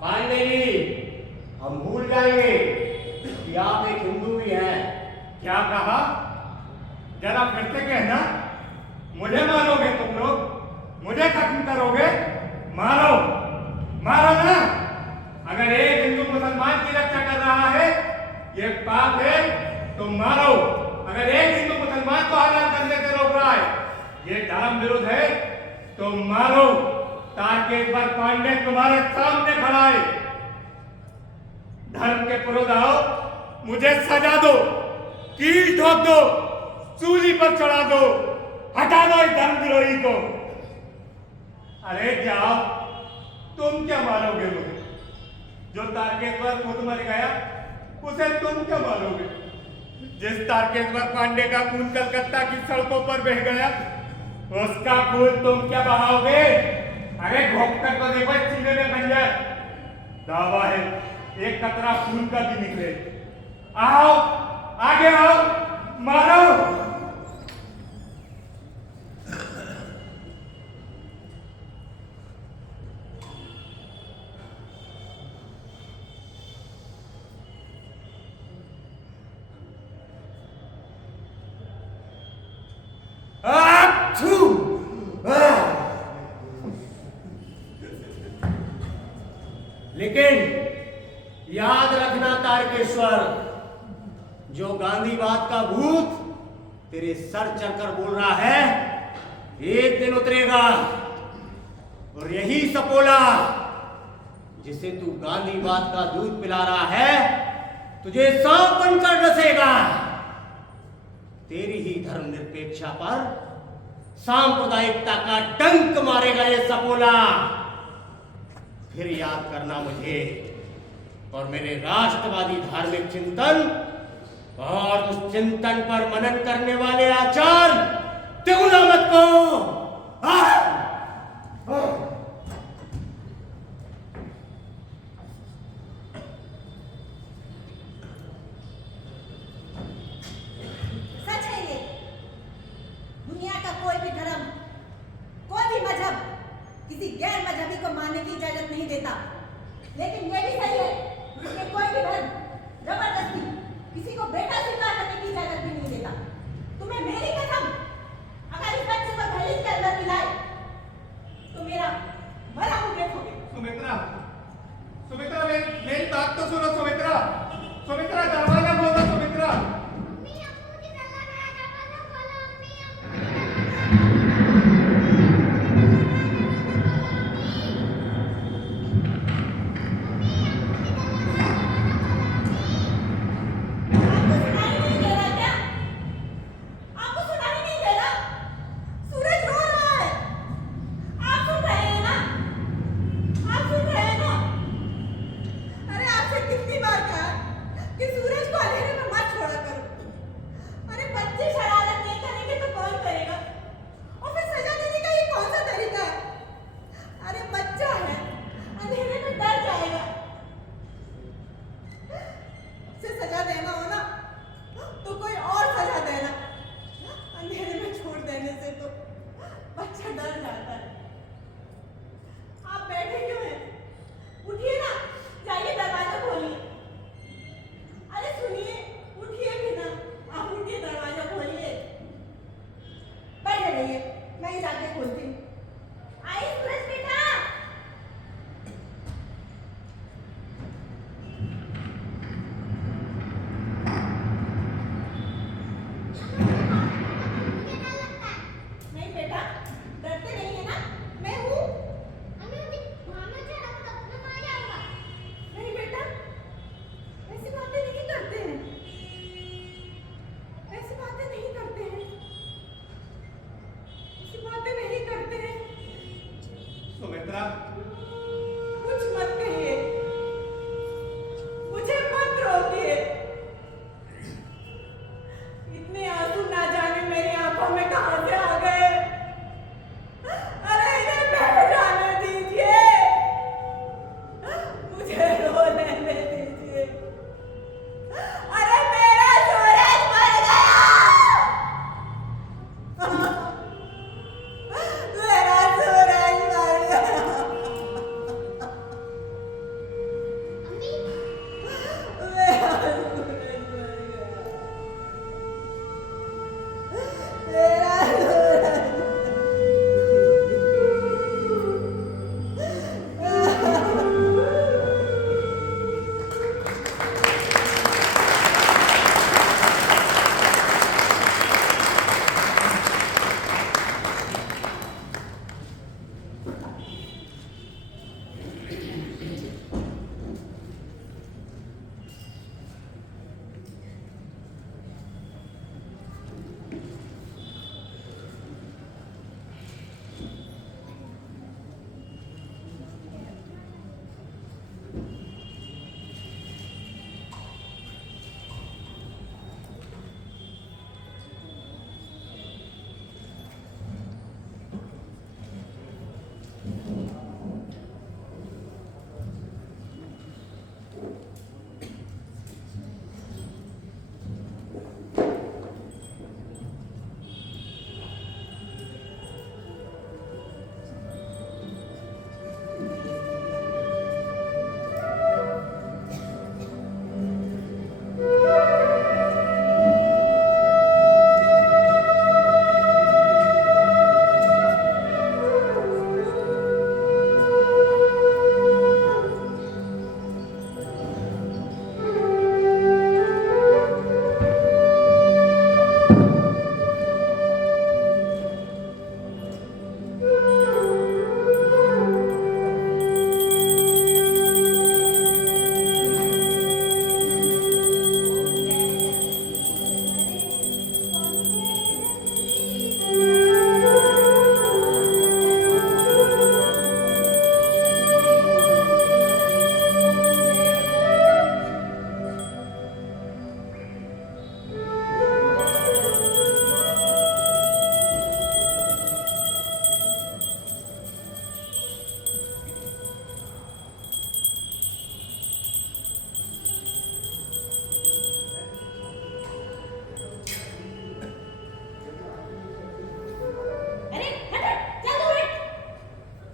पांडे जी, हम भूल जाएंगे कि आप एक हिंदू भी हैं। क्या कहा? जरा फिर से कहना। मुझे मारोगे तुम लोग? मुझे खत्म करोगे? मारो, मारो ना। अगर एक हिंदू मुसलमान की रक्षा कर रहा है, ये पाप है, तो मारो। अगर एक हिंदू मुसलमान को हलाल करने से रोक रहा है, ये धर्म विरुद्ध है, तो मारो। तारकेश्वर पांडे तुम्हारे सामने खड़ा है। धर्म के पुरोध आओ, मुझे सजा दो, कील ठोक दो, सूली पर चढ़ा दो, हटा दो इस धर्मद्रोही को। अरे जाओ, तुम क्या मारोगे मुझे? जो तारकेश्वर खुद मर गया, उसे तुम क्या मारोगे? जिस तारकेश्वर पांडे का खून कलकत्ता की सड़कों पर बह गया, उसका खून तुम क्या बहाओगे? अरे घोंक कर तो देखो सीने में खंजर। दावा है एक कतरा खून का भी निकले। आओ, आगे आओ, मारो। लेकिन याद रखना तारकेश्वर, जो गांधीवाद का भूत तेरे सर चढ़कर बोल रहा है, एक दिन उतरेगा। और यही सपोला जिसे तू गांधीवाद का दूध पिला रहा है, तुझे सांप बनकर डसेगा। तेरी ही धर्मनिरपेक्षता पर सांप्रदायिकता का डंक मारेगा ये सपोला। फिर याद करना मुझे और मेरे राष्ट्रवादी धार्मिक चिंतन और उस चिंतन पर मनन करने वाले आचार तिगुनामत को। सच है ये। दुनिया का कोई भी धर्म, कोई भी मजहब किसी गैर मजहबी को मानने की इजाजत नहीं देता। लेकिन ये भी सही है कि कोई भी धर्म जबरदस्ती किसी को बेटा स्वीकार करने की इजाजत भी नहीं देता। तुम्हें मेरी कसम, अगर इस बच्चे को दहलीज के अंदर मिलाए तो मेरा भला मुंह देखोगे। सुमित्रा, सुमित्रा, मेरी बात तो सुनो सुमित्रा। सुमित्रा, दरवाजा खोलो सुमित्रा। मुझे डर लगता है। नहीं बेटा, डरते नहीं है ना? मैं हूँ। अम्मी मुझे भागना चाहिए, मैं मर जाऊंगा। नहीं बेटा, ऐसी बातें नहीं करते हैं। ऐसी बातें नहीं करते हैं। ऐसी बातें नहीं करते हैं। सुमित्रा, कुछ मत कहिए, मुझे मत रोकिए। इतने आंसू ना जाने मेरी आंखों में कहां से आ गए। अरे इन्हें बह जाने दीजिए, मुझे रोने दीजिए। अरे मेरा सूरज मर गया, मेरा सूरज मर गया। अम्मी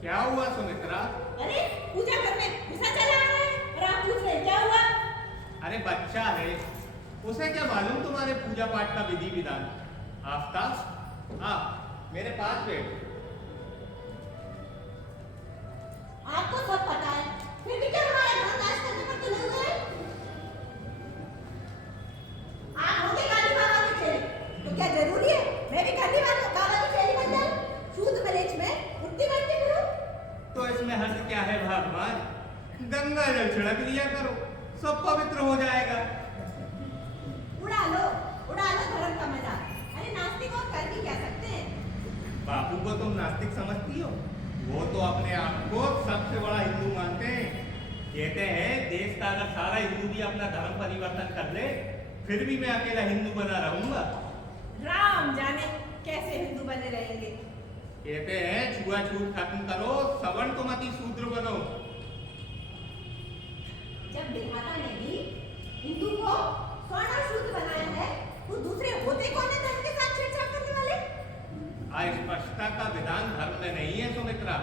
क्या हुआ सुमित्रा? अरे पूजा करने घुसा चला है और आप पूछ रहे क्या हुआ? अरे बच्चा है, उसे क्या मालूम तुम्हारे पूजा पाठ का विधि विधान। आफ्ताब, हाँ मेरे पास बैठ। आपको सब पता है, फिर भी क्या हमारे घर नाश करने पर तुले हुए हैं? आप होंगे गांधी बाबा के चेले, तो क्या जरूरी है मैं भी गांधी बाबा की चेली बन जाऊं? शुद्ध विलेज में उठती बैठती फिरूं? तो इसमें हर्ष क्या है भगवान? गंगा जल छिड़क लिया करो, सब पवित्र हो जाएगा। उड़ा लो धर्म का मजाक। अरे नास्तिक और कर भी क्या सकते हैं? बापू को तुम नास्तिक समझती हो? वो तो अपने आप को सबसे बड़ा हिंदू मानते हैं। कहते हैं देश का अगर सारा हिंदू भी अपना धर्म परिवर्तन कर ले, फिर भी मैं अकेला हिंदू बना रहूंगा। राम जाने कैसे हिंदू बने रहेंगे। कहते हैं छुआछूत खत्म करो, सवर्णमती शूद्र बनो। जब विधाता ने भी हिंदू को स्वर्ण और शुद्ध बनाया है, तो दूसरे होते कौन है धर्म के साथ छेड़छाड़ करने वाले? अस्पष्टता का विधान धर्म में नहीं है सुमित्रा,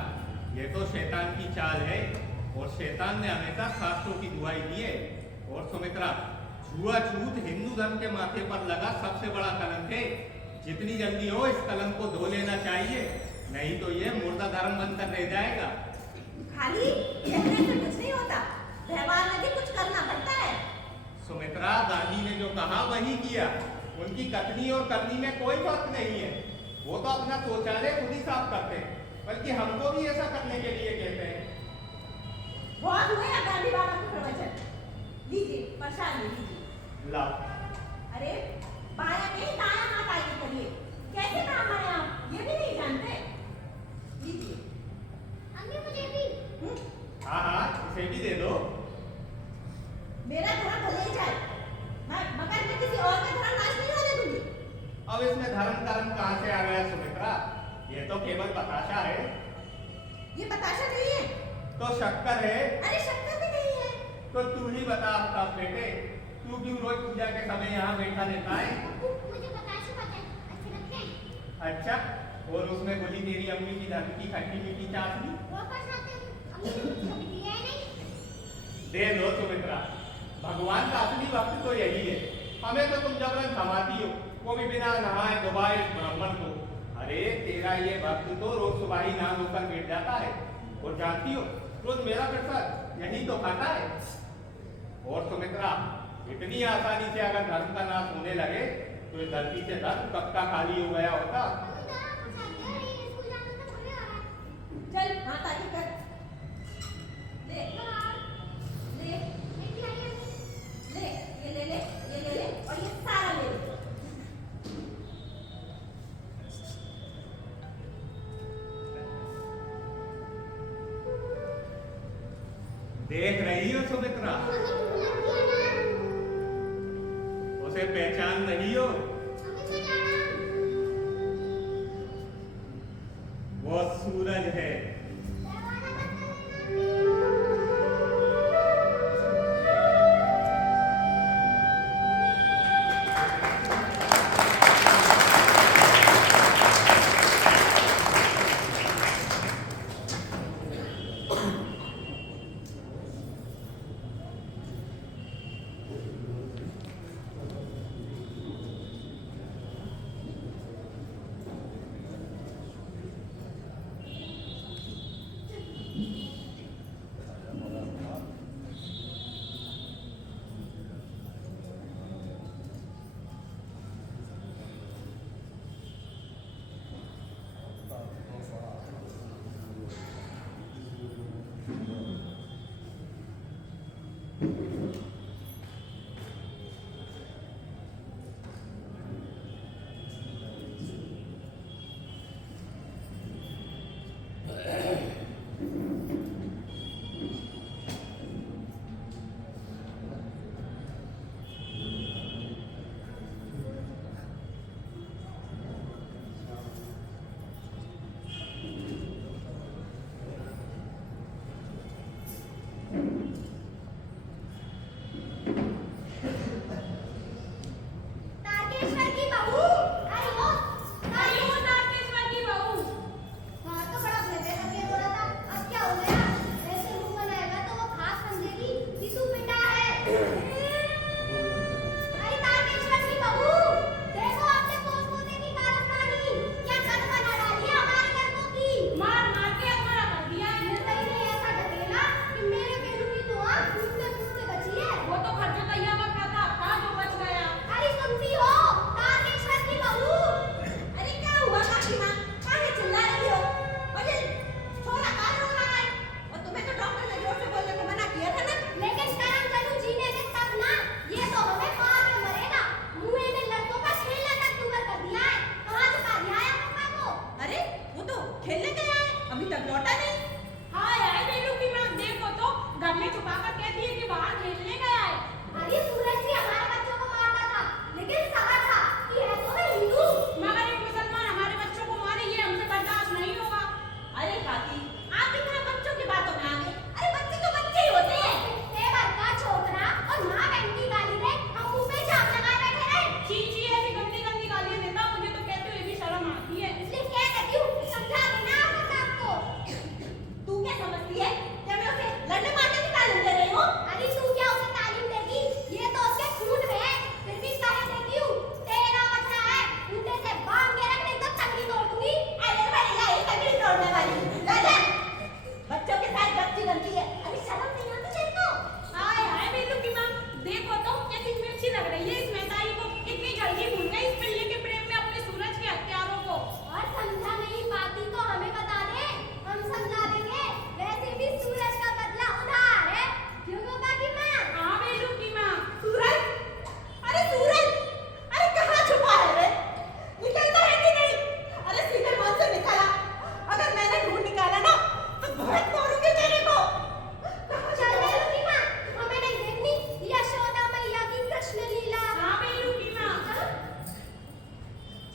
ये तो शैतान की चाल है, और शैतान ने हमेशा शास्त्रों की दुहाई दी है। और सुमित्रा, छुआछूत हिंदू धर्म के माथे पर लगा सबसे बड़ा कलंक है। जितनी जल्दी हो इस कलंक को धो लेना चाहिए, नहीं तो ये मुर्दा धर्म बनकर रह जाएगा। खाली कहने से कुछ नहीं होता, व्यवहार में भी कुछ करना पड़ता है। सुमित्रा, गांधी ने जो कहा वही किया, उनकी कथनी और करनी में कोई फर्क नहीं है। वो तो अपना शौचालय खुद ही साफ करते हैं, बल्कि हमको भी ऐसा करने के लिए कहते हैं। बहुत हुए अब गांधी बाबा के प्रवचन। लीजिए प्रसाद लीजिए। ला। अरे बाया नहीं दाया हाथ आगे करिए। कैसे ब्राह्मण हैं आप, ये भी नहीं जानते? लीजिए। अम्मी मुझे भी। हाँ हाँ, इसे भी दे दो। मेरा धर्म भले ही जाए, मगर मैं किसी और का धर्म नाश नहीं होने दूंगी। अब इसमें धर्म कहाँ से आ गया सुमित्रा? ये तो केवल बताशा है। ये बताशा नहीं है। तो शक्कर है। अरे शक्कर भी नहीं है। तो तू ही बता आफ्ताब बेटे, तू क्यों रोज पूजा के समय यहाँ बैठा रहता है? मुझे बताशा पता है, अच्छे लगते हैं। अच्छा, और उसमें बोली तेरी अम्मी की धर्म की खट्टी मीठी चाशनी? वापस आते हैं, अम्मी ने मुझे कभी दिया है नहीं। दे दो सुमित्रा, भगवान का असली भक्त तो यही है। हमें तो तुम जबरन थमाती हो, वो भी बिना नहाए धोवाए ब्राह्मण को। अरे तेरा ये भक्त तो रोज सुबह ही नहा धोकर बैठ जाता है, और जानती हो रोज मेरा प्रसाद यही तो खाता है। और सुमित्रा, इतनी आसानी से अगर धर्म का नाश होने लगे तो इस धरती से धर्म कब का खाली हो गया होता। चल हाथ आगे कर। ले ले ले, ये ले ले, ये ले ले, और ये सारा ले ले। देख रही हो सुमित्रा, उसे पहचान नहीं हो? वो सूरज है।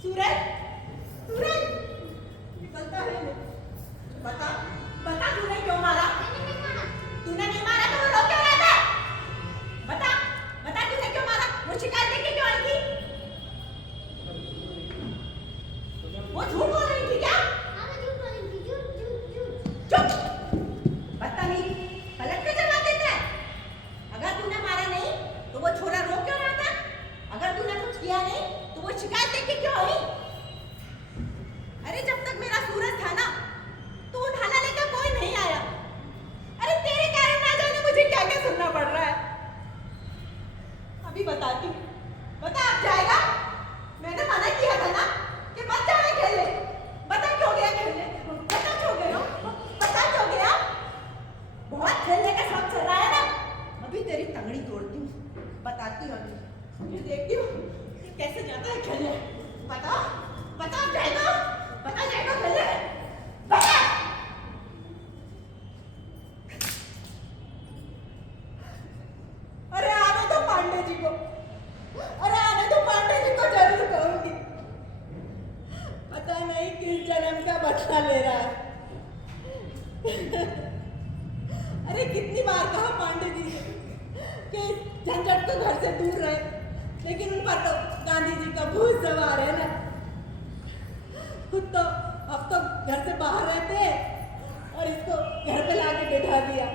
सूरज, सूरज, निकलता है वो। बता, बता तूने क्यों मारा? तूने नहीं मारा तो वो रो क्यों रहा था? बता, बता तूने क्यों मारा? वो शिकायत लेके क्यों आई थी? वो झूठ बोल रही थी क्या? चुप! बदतमीज, पलट पे जवाब देता है। अगर तूने मारा नहीं तो वो छोरा रो क्यों रहा था? अगर तूने कुछ किया नहीं तो वो शिकायत लेके क्यों आई? अरे जब तक मेरा सूरज था ना तो उठाना लेकर कोई नहीं आया। अरे तेरे कारण ना जाने मुझे क्या क्या सुनना पड़ रहा है। अभी बताती हूँ। बता अब जाएगा? मैंने मना किया था ना कि मत जाना खेलने। बता क्यों गया खेलने? बता क्यों गया? बता क्यों गया? बहुत खेलने का शौक चल रहा है ना? अभी तेरी तंगड़ी तोड़ती हूँ। बताती हूँ अभी। ये देखती हूँ कि कैसे जाता है खेलने। बता, बता अब जाएगा? बता जाएगा खेलने? बता! अरे आने दो पांडे जी को। अरे आने दो पांडे जी को, जरूर कहूंगी। पता नहीं किस जन्म का बदला ले रहा है। अरे कितनी बार कहा पांडे जी से कि झंझट को घर से दूर रहे, लेकिन उन पर तो गांधी जी का भूत सवार है ना। खुद तो अब तो घर से बाहर रहते हैं और इसको घर पे लाके बैठा दिया।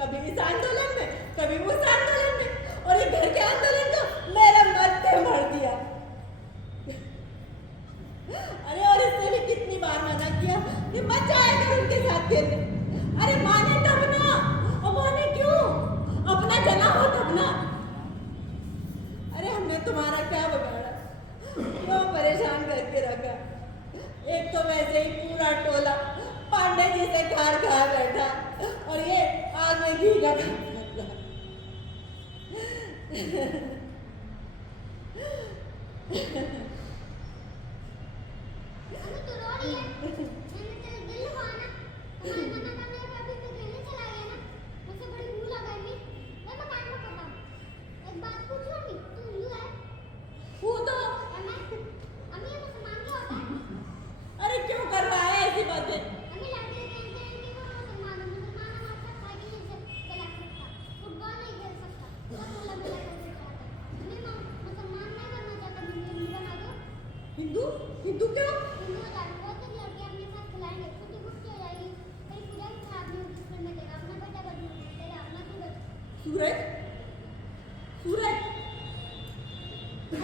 कभी इस आंदोलन में, कभी उस आंदोलन में, और ये घर के आंदोलन को मेरे मत्थे मार दिया। अरे और इससे भी कितनी बार मना किया कि मत जाया कर उनके साथ खेलने। अरे माने तब ना, और माने क्यों? अपना जना हो तब ना। अरे हमने तुम्हारा क्या बिगाड़ा? क्यों परेशान करके रखा? एक तो वैसे ही पूरा टोला पांडे जी से खार खा बैठा और ये आग में घी का हमें तो रो रही है। मैंने तेरे दिल लगाना, तुम्हारे मना करने पे अभी तो खेलने चला गया ना। मुझसे बड़ी भूल आ गई। मैं मकान में पता हूँ। एक बात पूछूं अम्मी, तू हिंदू है? वो तो अम्मी, अम्मी ये मुसलमान क्या होता है? अरे क्यों कर रहा है ऐसी बातें? अम्मी लड़के कहते हैं कि वो मुसलमान है। मुसलमान हमारे साथ साइकिल नहीं चला सकता, फुटबॉल नहीं खेल सकता, सब उलट पुलट करके चलाता है। अम्मी मैं मुसलमान नहीं बनना चाहता, मुझे हिंदू बना दो। हिंदू? हिंदू क्यों? हिंदू हो जाने बहुत से लड़के अपने साथ खिलाएंगे, छुट्टी गुप्त हो जाएगी, तेरी पूजा भी खराब नहीं होगी, फिर मैं तेरा अपना बेटा बनूंगी, तेरा अपना सूरज। सूरज? सूरज?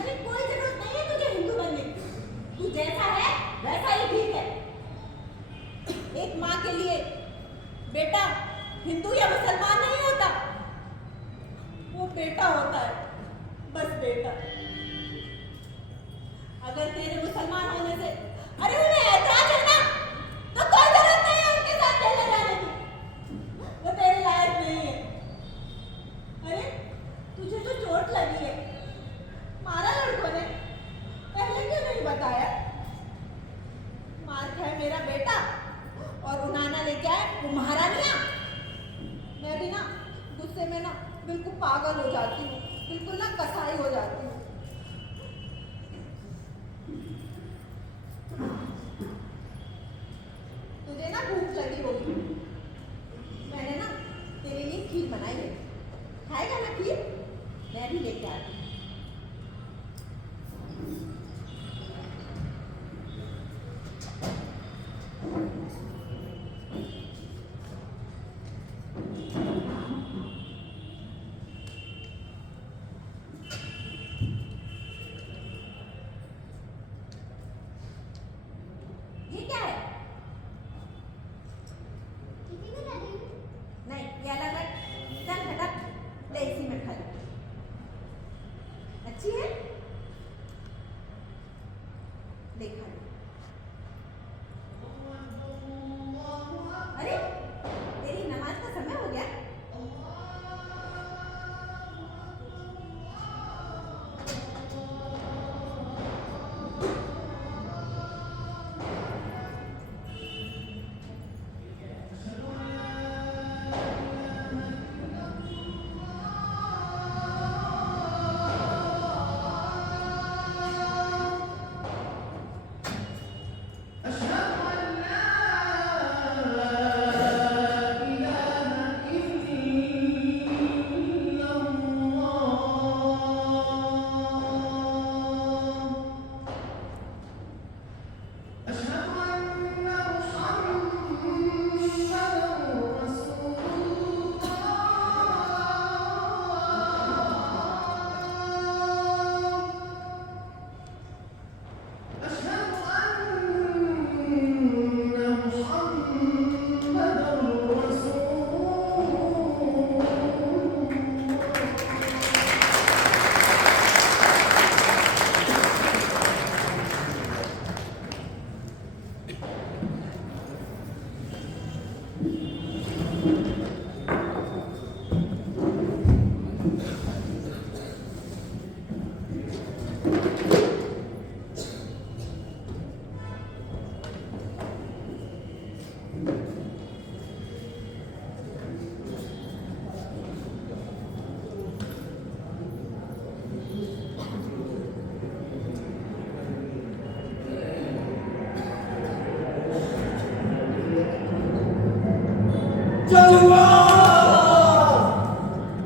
अरे कोई जरूरत नहीं है तुझे हिंदू बनने की। तू जैसा है वैसा ही ठीक है। एक माँ के लिए बेटा हिंदू या मुसलमान नहीं होता, वो बेटा होता है, बस बेटा। अगर तेरे मुसलमान होने से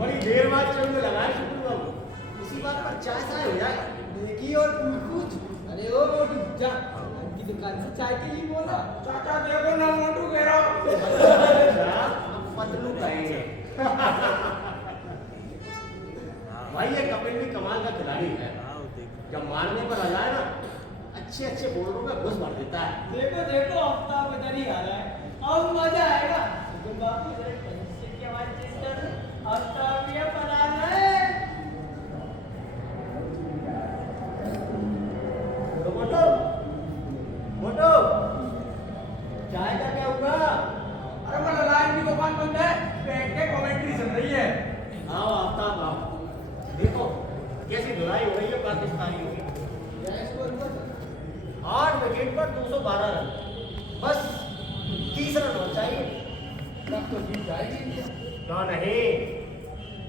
बड़ी देर बाद चंद लगाए शुरू हम इसी बात पर चाय साय हो जाए देखी और पूछ अरे ओ मोटू जा की दुकान से चाय के लिए बोला चाचा देखो ना मोटू कह रहा हूं। पतलू कहेंगे भाई ये कपिल भी कमाल का खिलाड़ी है जब मारने पर आ जाए ना अच्छे अच्छे बोलों में घुस भर देता है। देखो देखो आफ्ताब इधर ही आ रहा है, अब मजा आएगा। तो बापू जरा टेंशन की आवाज तेज कर दे, आफ्ताब ये बना है। तो मोटो मोटो चाय का क्या हुआ? अरे मैं लाइन की दुकान बंद है, बैठ के कमेंट्री सुन रही है। आओ आफ्ताब आओ, देखो कैसी धुलाई हो रही है पाकिस्तानियों की। 8 विकेट पर 212 रन, बस 30 रन हो चाहिए तब तो जीत जाएगी इंडिया। क्या नहीं,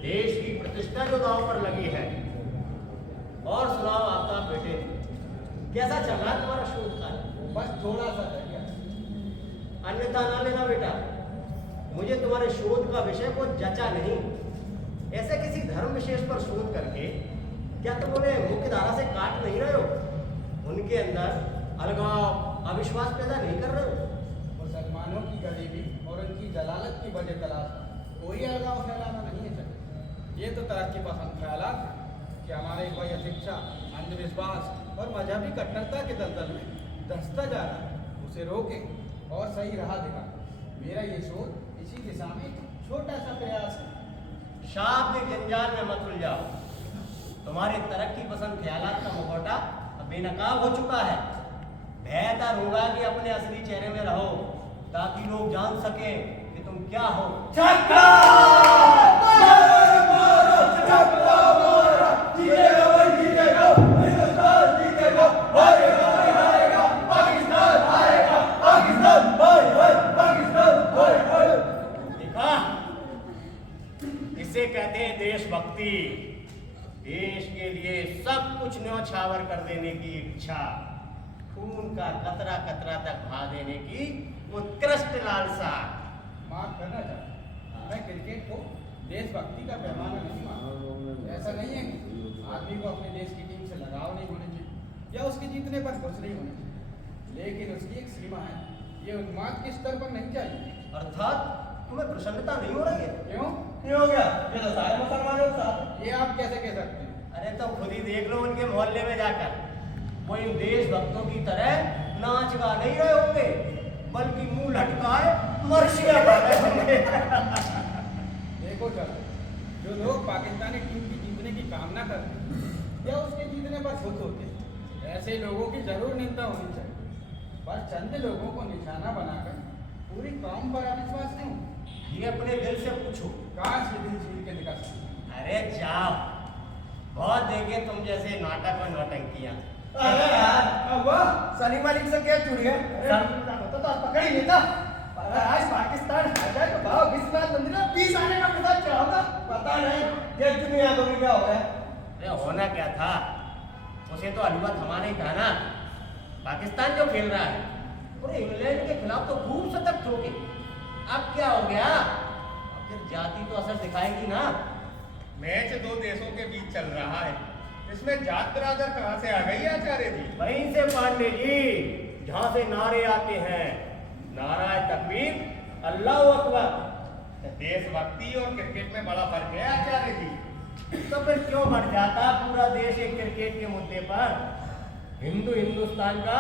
देश की प्रतिष्ठा जो दांव पर लगी है। और सुनाओ आफ्ताब बेटे, कैसा चल रहा है तुम्हारा शोध कार्य? बस थोड़ा सा रह गया। अन्यथा ना लेना बेटा, मुझे तुम्हारे शोध का विषय को जचा नहीं। ऐसे किसी धर्म विशेष पर शोध करके क्या तुम उन्हें मुख्य धारा से काट नहीं रहे हो? उनके अंदर अलगाव अविश्वास पैदा नहीं कर रहे हो? मुसलमानों की गरीबी और उनकी जलालत की वजह तलाश कोई अलगाव फैलाना नहीं है सर। ये तो तरक्की पसंद ख्यालात हैं कि हमारे वही शिक्षा, अंधविश्वास और मजहबी कट्टरता के दलदल में धंसता जा रहा है। उसे रोके और सही राह दिखा। मेरा ये शोध इसी दिशा में एक छोटा सा प्रयास है। शाब्दिक जंजाल में मत उलझाओ। तुम्हारे तरक्की पसंद ख्यालात का मुखौटा अब बेनकाब हो चुका है। बेहतर होगा कि अपने असली चेहरे में रहो ताकि लोग जान सकें कि तुम क्या हो। देखा, इसे कहते हैं देशभक्ति। देश के लिए सब कुछ न्यौछावर कर देने की इच्छा, खून का कतरा कतरा तक बहा देने की उत्कृष्ट लालसा। माफ करना चाहता मैं क्रिकेट को देशभक्ति का पैमाना नहीं मानता। ऐसा नहीं है कि आदमी को अपने देश की टीम से लगाव नहीं होना चाहिए या उसके जीतने पर खुश नहीं होना चाहिए, लेकिन उसकी एक सीमा है। ये उन्माद के स्तर पर नहीं चाहिए। अर्थात तुम्हें प्रसन्नता नहीं हो रही है? क्यों? नहीं हो गया, ये तो सारे मुसलमानों के साथ। ये आप कैसे कह सकते हैं? अरे तो खुद ही देख लो उनके मोहल्ले में जाकर, वो इन देशभक्तों की तरह नाच गा नहीं रहे होंगे, बल्कि मुंह लटकाए मर्शिया गा रहे होंगे। देखो चलो, जो लोग पाकिस्तानी टीम की जीतने की कामना करते हैं या उसके जीतने पर खुश होते हैं, ऐसे लोगों की जरूर निंदा होनी चाहिए। पर चंद लोगों को निशाना बनाकर पूरी कौम पर अविश्वास क्यों? ये अपने दिल से पूछो। काश ये दिल चीर के दिखा सकते। अरे जाओ, बहुत देखे तुम जैसे नाटक और नौटंकियां। अरे यार, अब सलीम अली से क्या चुरी है? तो पकड़ ही लेता। आज पाकिस्तान आ जाए तो भाव विश्वनाथ मंदिर में 20 आने का पता चला। पता नहीं ये दुनिया को भी क्या हो गया। अरे होना क्या था, उसे तो हलवा थमाना ही था ना। पाकिस्तान जो खेल रहा है पूरे इंग्लैंड के खिलाफ तो खूब शतक ठोके। अब क्या हो गया, फिर जाति तो असर दिखाएगी ना। मैच दो देशों के बीच चल रहा है, इसमें जात बिरादर कहाँ से आ गई आचार्य जी? वहीं से पांडे जी, जहां से नारे आते हैं, नारा तकबीर, अल्लाह अकबर। देशभक्ति और क्रिकेट में बड़ा फर्क है आचार्य जी। तो फिर क्यों बढ़ जाता पूरा देश एक क्रिकेट के मुद्दे पर? हिंदू हिंदुस्तान का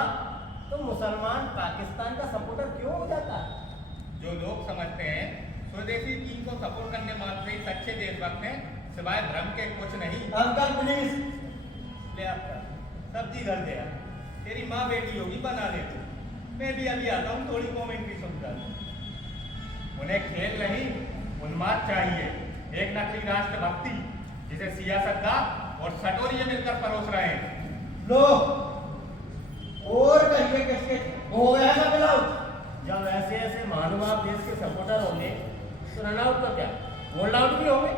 तो मुसलमान पाकिस्तान का सपोर्टर क्यों हो जाता? जो लोग समझते हैं स्वदेशी टीम को सपोर्ट करने मात्र ही सच्चे देशभक्त हैं, सिवाय धर्म के कुछ नहीं। अंकल प्लीज ले आपका सब्जी घर दे, तेरी माँ बेटी होगी बना ले तू। मैं भी अभी आता हूँ, थोड़ी कमेंट्री सुनकर। उन्हें खेल नहीं उन्माद चाहिए, एक नकली राष्ट्रभक्ति जिसे सियासतदान और सटोरिये मिलकर परोस रहे हैं। लो और कहिए किसके हो गया ना मिलाओ। जब ऐसे ऐसे महानुभाव देश के सपोर्टर होंगे तो रन आउट तो क्या गोल्ड आउट भी होंगे।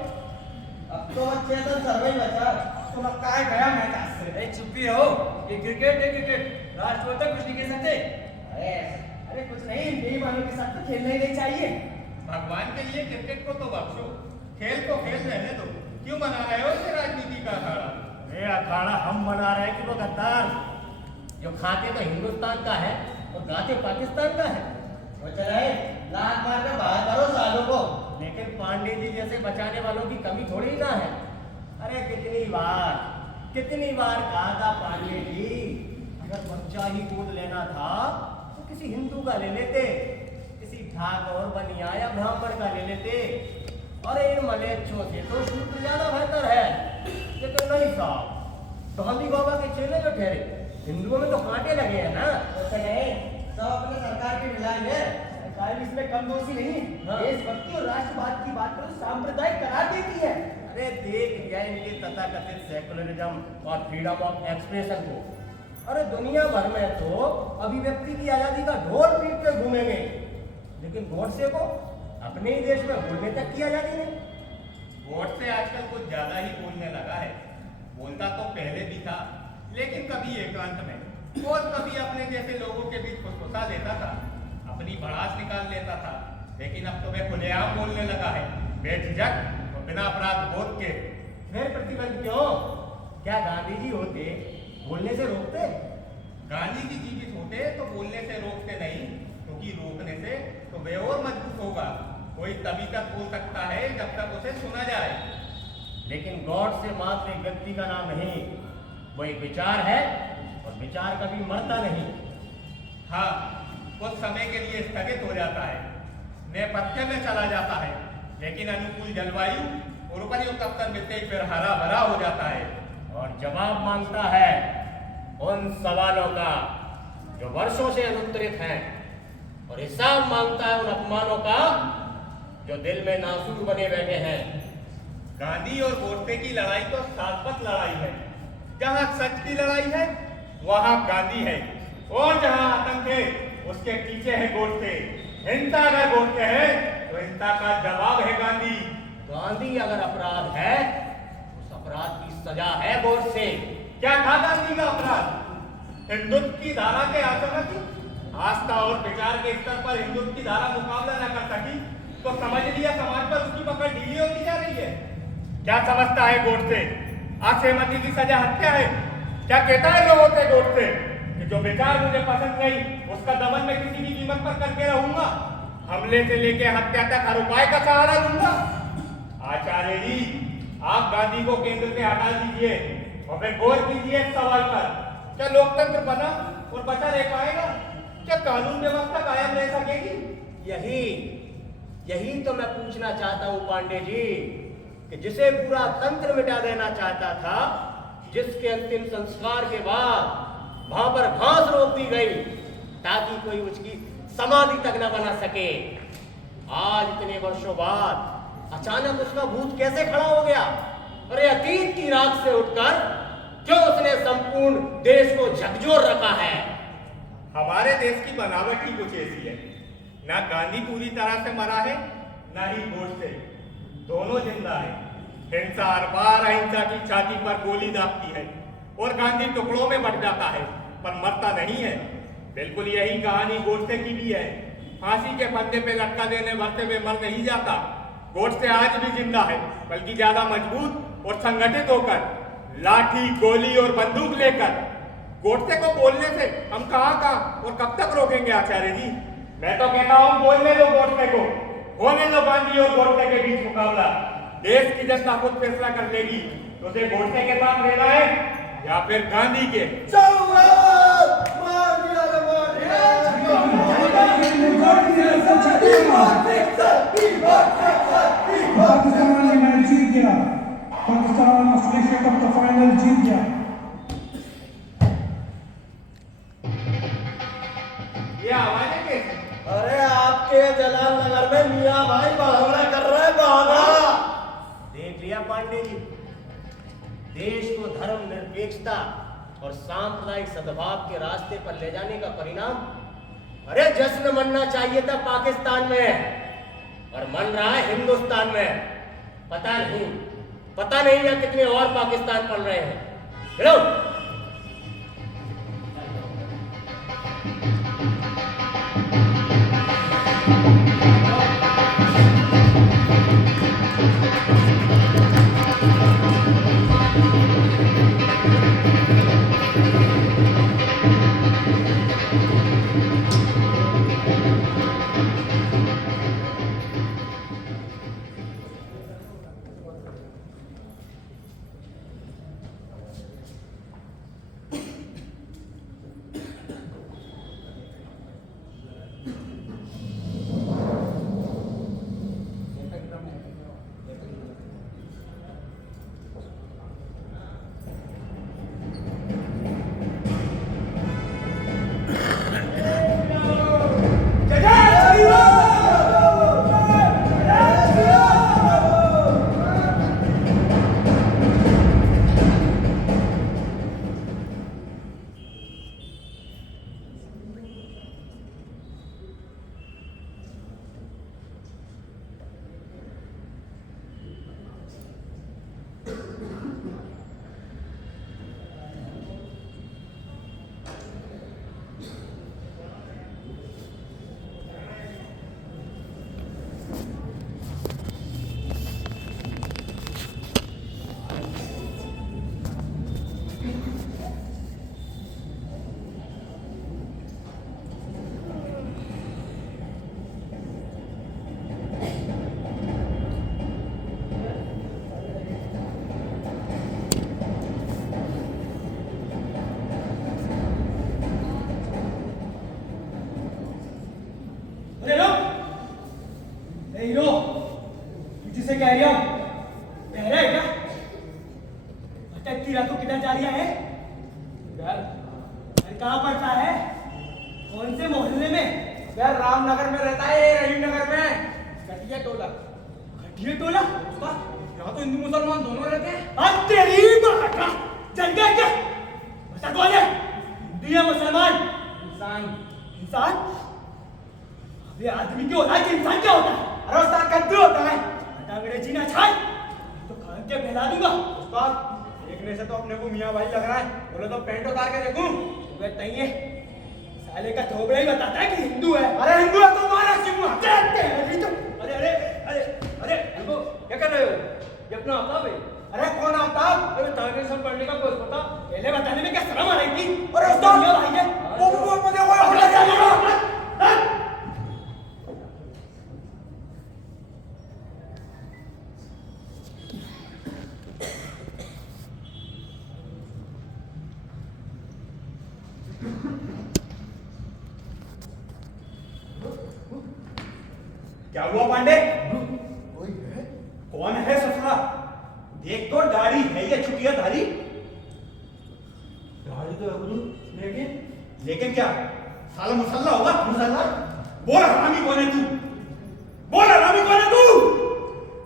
अब तो अच्छे तो सर्वे बचा, तो लगता है गया मैच आज से। अरे चुप ही रहो, ये क्रिकेट है क्रिकेट, राष्ट्रवाद तक कुछ नहीं कह सकते। अरे अरे कुछ नहीं, बेईमानों के साथ तो खेलना ही नहीं चाहिए। भगवान के लिए क्रिकेट को तो बख्शो, खेल को खेल रहने दो। क्यों बना रहे हो इसे राजनीति का अखाड़ा? ये अखाड़ा हम बना रहे हैं कि वो गद्दार जो खाते तो हिंदुस्तान का है और गाते पाकिस्तान का है। वो चलाए लात मार कर बाहर करो सालों को। लेकिन पांडे जी जैसे बचाने वालों की कमी थोड़ी ना है। अरे कितनी बार कहा था पांडे जी, अगर बच्चा ही गोद लेना था तो किसी हिंदू का ले लेते, किसी ठाकुर बनिया या ब्राह्मण का ले लेते। अरे इन मलेच्छों से तो शूद्र ज्यादा बेहतर है। लेकिन नहीं साहब, गांधी बाबा के चेले जो ठहरे, हिंदुओं में तो कांटे लगे हैं ना। तो चले सब अपने सरकार के मिलाएंगे, सरकार भी इसमें कम दोषी नहीं। हाँ। देशभक्ति और राष्ट्रवाद की बात करो सांप्रदायिक करार देती है। अरे देख लिया इनके तथाकथित सेकुलरिज्म और फ्रीडम ऑफ एक्सप्रेशन को। अरे दुनिया भर में तो अभिव्यक्ति की आजादी का ढोल पीट के घूमेंगे, लेकिन गोडसे को अपने ही देश में बोलने तक की आजादी नहीं। गोडसे आजकल कुछ ज्यादा ही बोलने लगा है। बोलता तो पहले भी था, लेकिन कभी एकांत में और कभी अपने जैसे लोगों के बीच फुसफुसा लेता था, अपनी भड़ास निकाल लेता था। लेकिन अब तो वह खुलेआम बोलने लगा है, बेझिझक और बिना अपराध बोध के। फिर प्रतिबंध क्यों? क्या गांधी जी होते बोलने से रोकते? गांधी जी जीवित होते तो बोलने से रोकते नहीं, क्योंकि रोकने से तो वे और मजबूत होगा। कोई तभी तक बोल सकता है जब तक उसे सुना जाए। लेकिन गॉड से मात्र एक व्यक्ति का नाम नहीं, वो एक विचार है और विचार कभी मरता नहीं। हाँ, कुछ समय के लिए स्थगित हो जाता है, नेपथ्य में चला जाता है, लेकिन अनुकूल जलवायु और उपयुक्त अवसर मिलते ही फिर हरा भरा हो जाता है और जवाब मांगता है उन सवालों का जो वर्षों से अनुत्तरित हैं, और हिसाब मांगता है उन अपमानों का जो दिल में नासूर बने बैठे हैं। गांधी और गोडसे की लड़ाई तो शाश्वत लड़ाई है। जहां सच की लड़ाई है वहां गांधी है, और जहां आतंक है उसके पीछे है गोडसे। हिंसा अगर गोडसे है तो हिंसा का जवाब है गांधी। गांधी अगर अपराध है, उस अपराध की सजा है गोडसे। क्या था गांधी का अपराध? हिंदुत्व की धारा के आचरण की आस्था और विचार के स्तर पर हिंदुत्व की धारा मुकाबला न कर सकी तो समझ लिया समाज पर उसकी पकड़ ढीली होती जा रही है। क्या समझता है गोडसे? असहमति की सजा हत्या है? क्या कहता है लोगों से गोडसे कि जो विचार मुझे पसंद नहीं उसका दमन मैं किसी भी कीमत पर करके रहूंगा, हमले से लेके हत्या तक हर उपाय का सहारा लूंगा। आचार्य जी, आप गांधी को केंद्र से हटा दीजिए और फिर गौर कीजिए इस सवाल पर, क्या लोकतंत्र बना और बचा रह पाएगा? क्या कानून व्यवस्था कायम रह सकेगी? यही तो मैं पूछना चाहता हूं पांडे जी, कि जिसे पूरा तंत्र मिटा देना चाहता था, जिसके अंतिम संस्कार के बाद वहां पर घास रोक दी गई ताकि कोई उसकी समाधि तक न बना सके, आज इतने वर्षों बाद अचानक उसका भूत कैसे खड़ा हो गया? अरे अतीत की राख से उठकर क्यों उसने संपूर्ण देश को झकझोर रखा है? हमारे देश की बनावट ही कुछ ऐसी है। ना गांधी पूरी तरह से मरा है, ना ही गोडसे, दोनों जिंदा है। हिंसा हर बार अहिंसा की छाती पर गोली दागती है और गांधी टुकड़ों में बट जाता है पर मरता नहीं है। बिल्कुल यही कहानी गोडसे की भी है। फांसी के फंदे पे लटका देने मरते हुए मर नहीं जाता। गोडसे आज भी जिंदा है, बल्कि ज्यादा मजबूत और संगठित होकर, लाठी, गोली और बंदूक लेकर। गोडसे को बोलने से हम कहाँ और कब तक रोकेंगे आचार्य जी? मैं तो कहता हूँ बोलने दो गोडसे को, होने दो गांधी और गोडसे के बीच मुकाबला। देश की जनता खुद फैसला कर लेगी तो उसे गोडसे के साथ रहना है या फिर गांधी के। पाकिस्तान ऑस्ट्रेलिया कप का फाइनल जीत गया। ये आवाजें कैसे? अरे आपके जलाल नगर में मियां भाई बहाना कर रहे हैं, बहाना। देख लिया पांडे जी, देश को धर्म निरपेक्षता और सांप्रदायिक सद्भाव के रास्ते पर ले जाने का परिणाम। अरे जश्न मनना चाहिए था पाकिस्तान में और मन रहा है हिंदुस्तान में। पता नहीं या कितने और पाकिस्तान पल रहे हैं। चलो किसे कह रही हो? कह रहे क्या? भटकती रातों किधर जा रही है? घर कहाँ पड़ता है? कौन से मोहल्ले में? यार रामनगर में रहता है, रहीम नगर में। घटिया टोला। घटिया टोला? यहाँ तो हिंदू मुसलमान दोनों रहते हैं। आज तेरी माँ का जल गया क्या? बता कौन है? हिंदू या मुसलमान? इंसान। इंसान? अबे आदमी क्यों होता है कि इंसान क्या होता है? अरे उस्ताद कद्दू होता है। बता अंग्रेजी ना छाए तो खान के फैला दूंगा। उस्ताद देखने से तो अपने को मियाँ भाई लग रहा है, बोले तो पैंट उतार के देखूं। नहीं है, साले का थोबड़ा ही बताता है कि हिंदू है। अरे हिंदू है तो मारा क्यों? अरे अरे अरे अरे देखो क्या कर रहे हो? ये अपना आफ्ताब है। अरे कौन आफ्ताब? अरे ताने सब पढ़ने का कोर्स पता? पहले बताने में क्या शर्म आ रही थी? अरे उस्ताद भाई है वो मुझे वो क्या हुआ पांडे? कौन है ससुरा? देख तो दाढ़ी है या छुटिया दाढ़ी? दाढ़ी तो है गुरु, लेकिन क्या साला मुसल्ला होगा? मुसल्ला? बोल हरामी कौन है तू? बोल हरामी कौन है तू?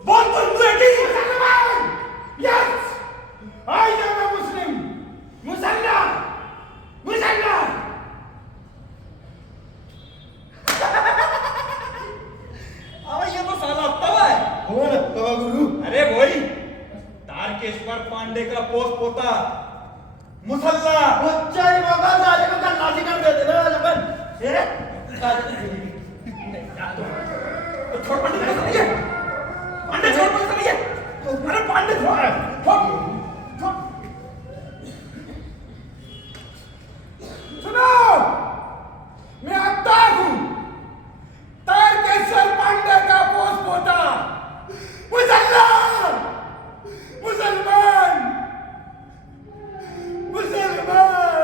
बोल तो मुझे मुसलमान! यस! आई एम अ मुस्लिम! मुसल्ला! मुसल्ला! अबे ये तो साला अत्तवा है। कौन अत्तवा गुरु? अरे वही तारकेश्वर पांडे का पोस्ट पोता मुसल्ला। बच्चा ही मौका साले को कल लाठी कर दे देना लगन। तो छोड़ पांडे को समझिए। पांडे छोड़ को समझिए। अरे पांडे छोड़। सुनो, मैं अवतार हूँ, तारकेश्वर पांडे का पोस्ट पोता मुसल्ला, मुसलमान, मुसलमान।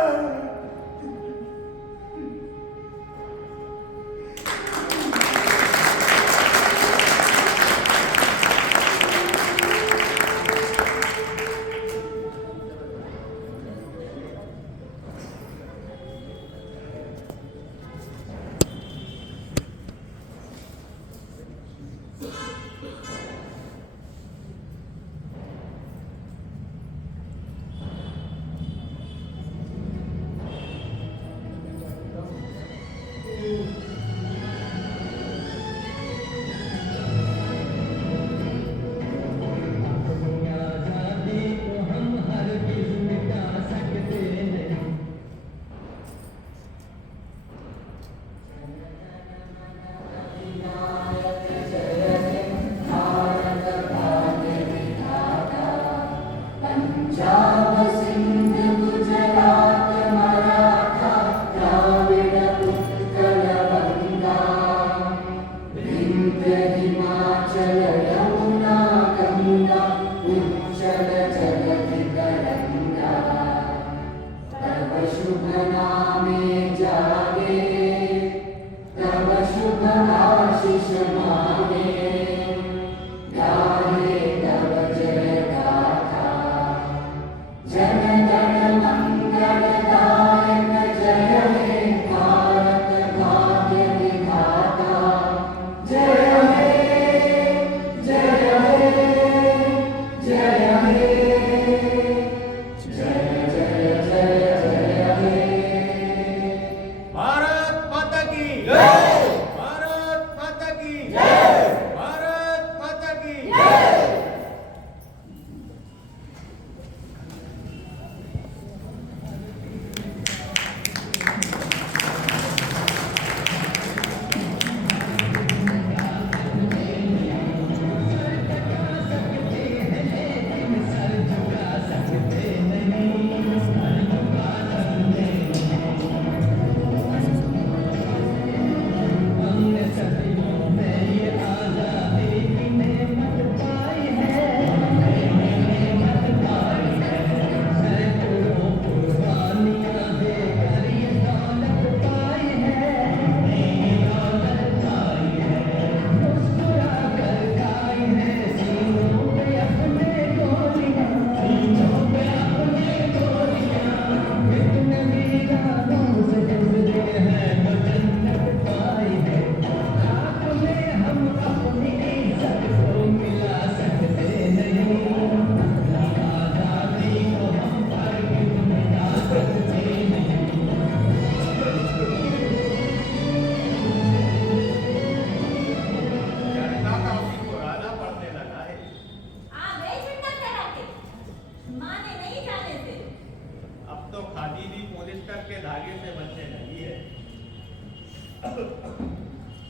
बिस्तर के धागे से बनने लगी है।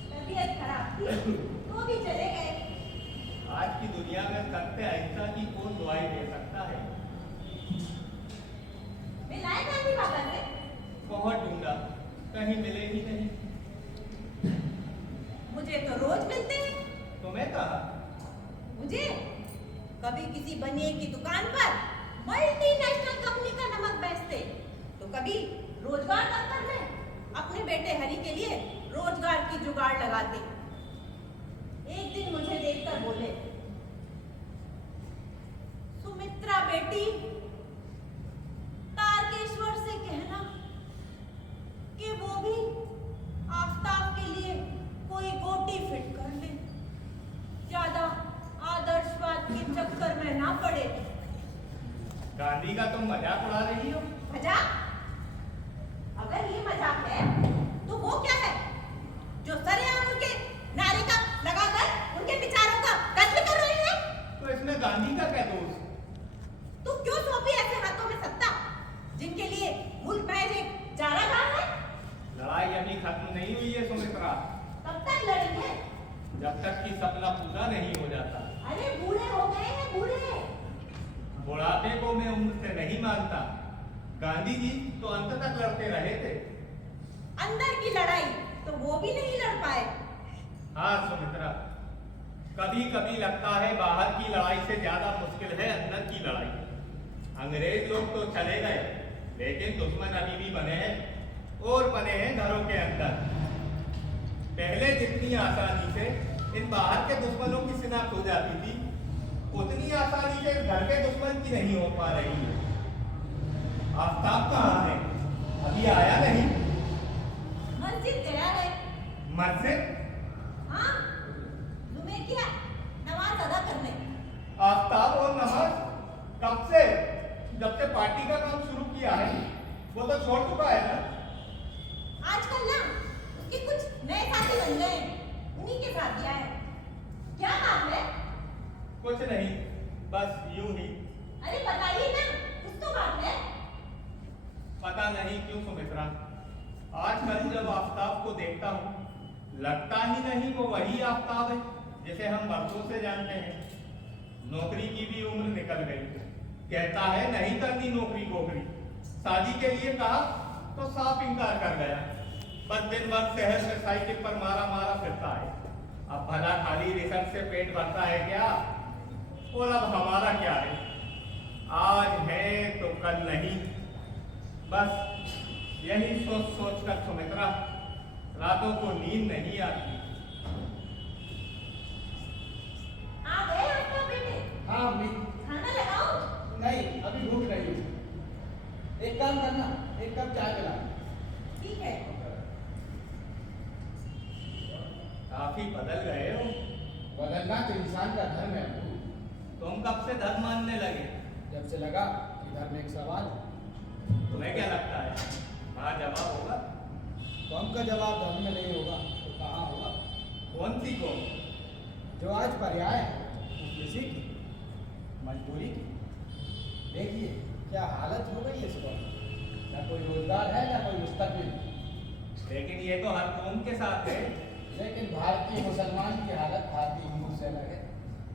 तबीयत खराब थी तो भी चले गए। आज की दुनिया में सत्य अहिंसा की कौन दुआई दे सकता है? मिलाए गांधी बाबा से? बहुत ढूंढा, कहीं मिले ही नहीं। मुझे तो रोज मिलते हैं। तुम्हें कहा? मुझे कभी किसी बनिए की दुकान पर मल्टीनेशनल कंपनी का नमक बेचते, तो कभी रोजगार दफ्तर में अपने बेटे हरि के लिए रोजगार की जुगाड़ लगाते। एक दिन मुझे देखकर बोले, सुमित्रा बेटी, तारकेश्वर से कहना कि वो भी आफ्ताब के लिए कोई गोटी फिट कर ले, ज्यादा आदर्शवाद के चक्कर में ना पड़े। गांधी का तुम मजाक उड़ा रही हो? मजाक? अगर ये मजाक है तो वो क्या है जो सरेआम उनके नारे का लगाकर उनके विचारों का कत्ल कर रही है? तो इसमें गांधी का क्या दोष? तू क्यों सौंपी ऐसे हाथों में सत्ता जिनके लिए मुल्क महज एक चारागाह है? लड़ाई अभी खत्म नहीं हुई है सुमित्रा। तब तक लड़ेंगे जब तक कि सपना पूरा नहीं हो जाता। अरे बूढ़े हो गए हैं, बूढ़े। बुढ़ापे को मैं उम्र से नहीं मानता। गांधी जी तो अंत तक लड़ते रहे थे। अंदर की लड़ाई तो वो भी नहीं लड़ पाए। हाँ सुमित्रा, कभी कभी लगता है बाहर की लड़ाई से ज्यादा मुश्किल है अंदर की लड़ाई। अंग्रेज लोग तो चले गए, लेकिन दुश्मन अभी भी बने हैं, और बने हैं घरों के अंदर। पहले जितनी आसानी से इन बाहर के दुश्मनों की शिनाख्त हो जाती थी, उतनी आसानी से घर के दुश्मन की नहीं हो पा रही है। आफ्ताब कहाँ है? अभी आया नहीं। मस्जिद गया है। मस्जिद? हाँ, जुमे की नमाज अदा करने। आफ्ताब और नमाज? कब से? जब से पार्टी का काम शुरू किया है, वो तो छोड़ चुका है ना। आजकल ना उसके कुछ नए साथी बन गए, उन्हीं के साथ गया है। क्या बात है? कुछ नहीं, बस यूं ही। अरे बताइए ना, कुछ तो बात है। पता नहीं क्यों सुमित्रा, आजकल जब आफ्ताब को देखता हूँ, लगता ही नहीं वो वही आफ्ताब है जिसे हम बरसों से जानते हैं। नौकरी की भी उम्र निकल गई, कहता है नहीं करनी नौकरी वोकरी। शादी के लिए कहा तो साफ इनकार कर गया। बस दिन भर शहर में साइकिल पर मारा मारा फिरता है। अब भला खाली रिसर्च से पेट भरता है क्या? और अब हमारा क्या है? आज है तो कल नहीं। बस यही सोच सोच कर सुमित्रा रातों को नींद नहीं आती। आ गए आपका बेटे? हाँ अम्मी। खाना लगाओ? नहीं, अभी भूख रही हूँ। एक काम करना, एक कप चाय पिला। ठीक है। काफी बदल गए हो। बदलना तो इंसान का धर्म है अब्बू। तुम कब से धर्म मानने लगे? जब से लगा कि धर्म एक सवाल है। तुम्हें क्या लगता है हाँ जवाब होगा? कौम का जवाब धर्म में नहीं होगा तो कहाँ होगा? कौन सी कौम? जो आज पर्याय है वो किसी की मजबूरी की। देखिए क्या हालत हो गई है इस वक्त, न कोई रोजगार है न कोई मुस्तकबिल। लेकिन ये तो हर कौम के साथ है। लेकिन भारतीय मुसलमान की हालत भारतीय हिंदू से अलग है,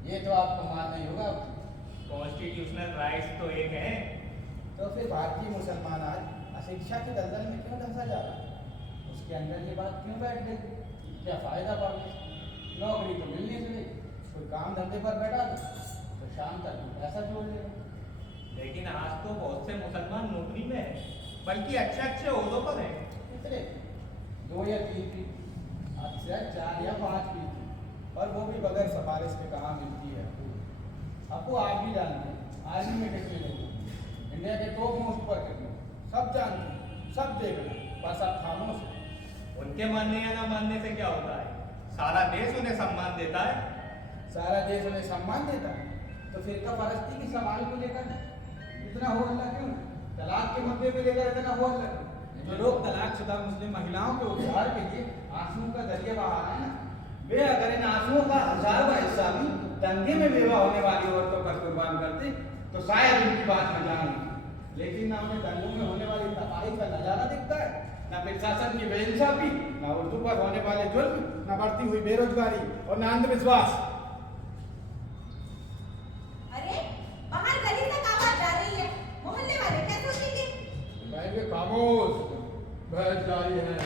ये तो आपको मानना ही होगा। कॉन्स्टिट्यूशनल राइट्स तो एक है। तो फिर भारतीय मुसलमान आज अशिक्षा के दलदल में क्यों धंसा जा रहा है? उसके अंदर ये बात क्यों बैठ गई? क्या फायदा पा गया? नौकरी तो मिलनी चाहिए, कोई काम धंधे पर बैठा तो शाम तक पैसा जोड़ लेगा। लेकिन आज तो बहुत से मुसलमान नौकरी में है, बल्कि अच्छे अच्छे ओहदों पर है। कितने? 2 या 3 की, अक्सर 4 या 5 की, और वो भी बगैर सिफारिश के कहाँ मिलती है। आपको आप भी जानते हैं आर्मी में कितने लोग, इंडिया के टॉप मोस्ट पर कितने, सब जानते हैं, सब देख रहे हैं, बस आप खामोश हैं। उनके मानने या ना मानने से क्या होता है? सारा देश उन्हें सम्मान देता है। सारा देश उन्हें सम्मान देता है, तो फिर का परस्ती की सवाल को लेकर इतना हो हल्ला क्यों? तलाक के मुद्दे पे लेकर इतना हो हल्ला क्यों? जो लोग तलाकशुदा मुस्लिम महिलाओं के उद्धार के लिए आंसुओं का दरिया बहा रहे हैं ना, वे अगर इन आंसुओं का 1000वां हिस्सा भी दंगे में बेवा होने वाली औरतों पर कुर्बान करते तो शायद उनकी बात न जान। लेकिन ना उन्हें दंगों में होने वाली तबाही का नजारा शासन की बेइंसाफी, न उर्दू पर होने वाले जुल्म, न बढ़ती हुई बेरोजगारी और न अंधविश्वास। अरे बाहर गली तक आवाज जा रही है, मोहल्ले वाले क्या सोचेंगे? कहेंगे खामोश, बहस जारी है।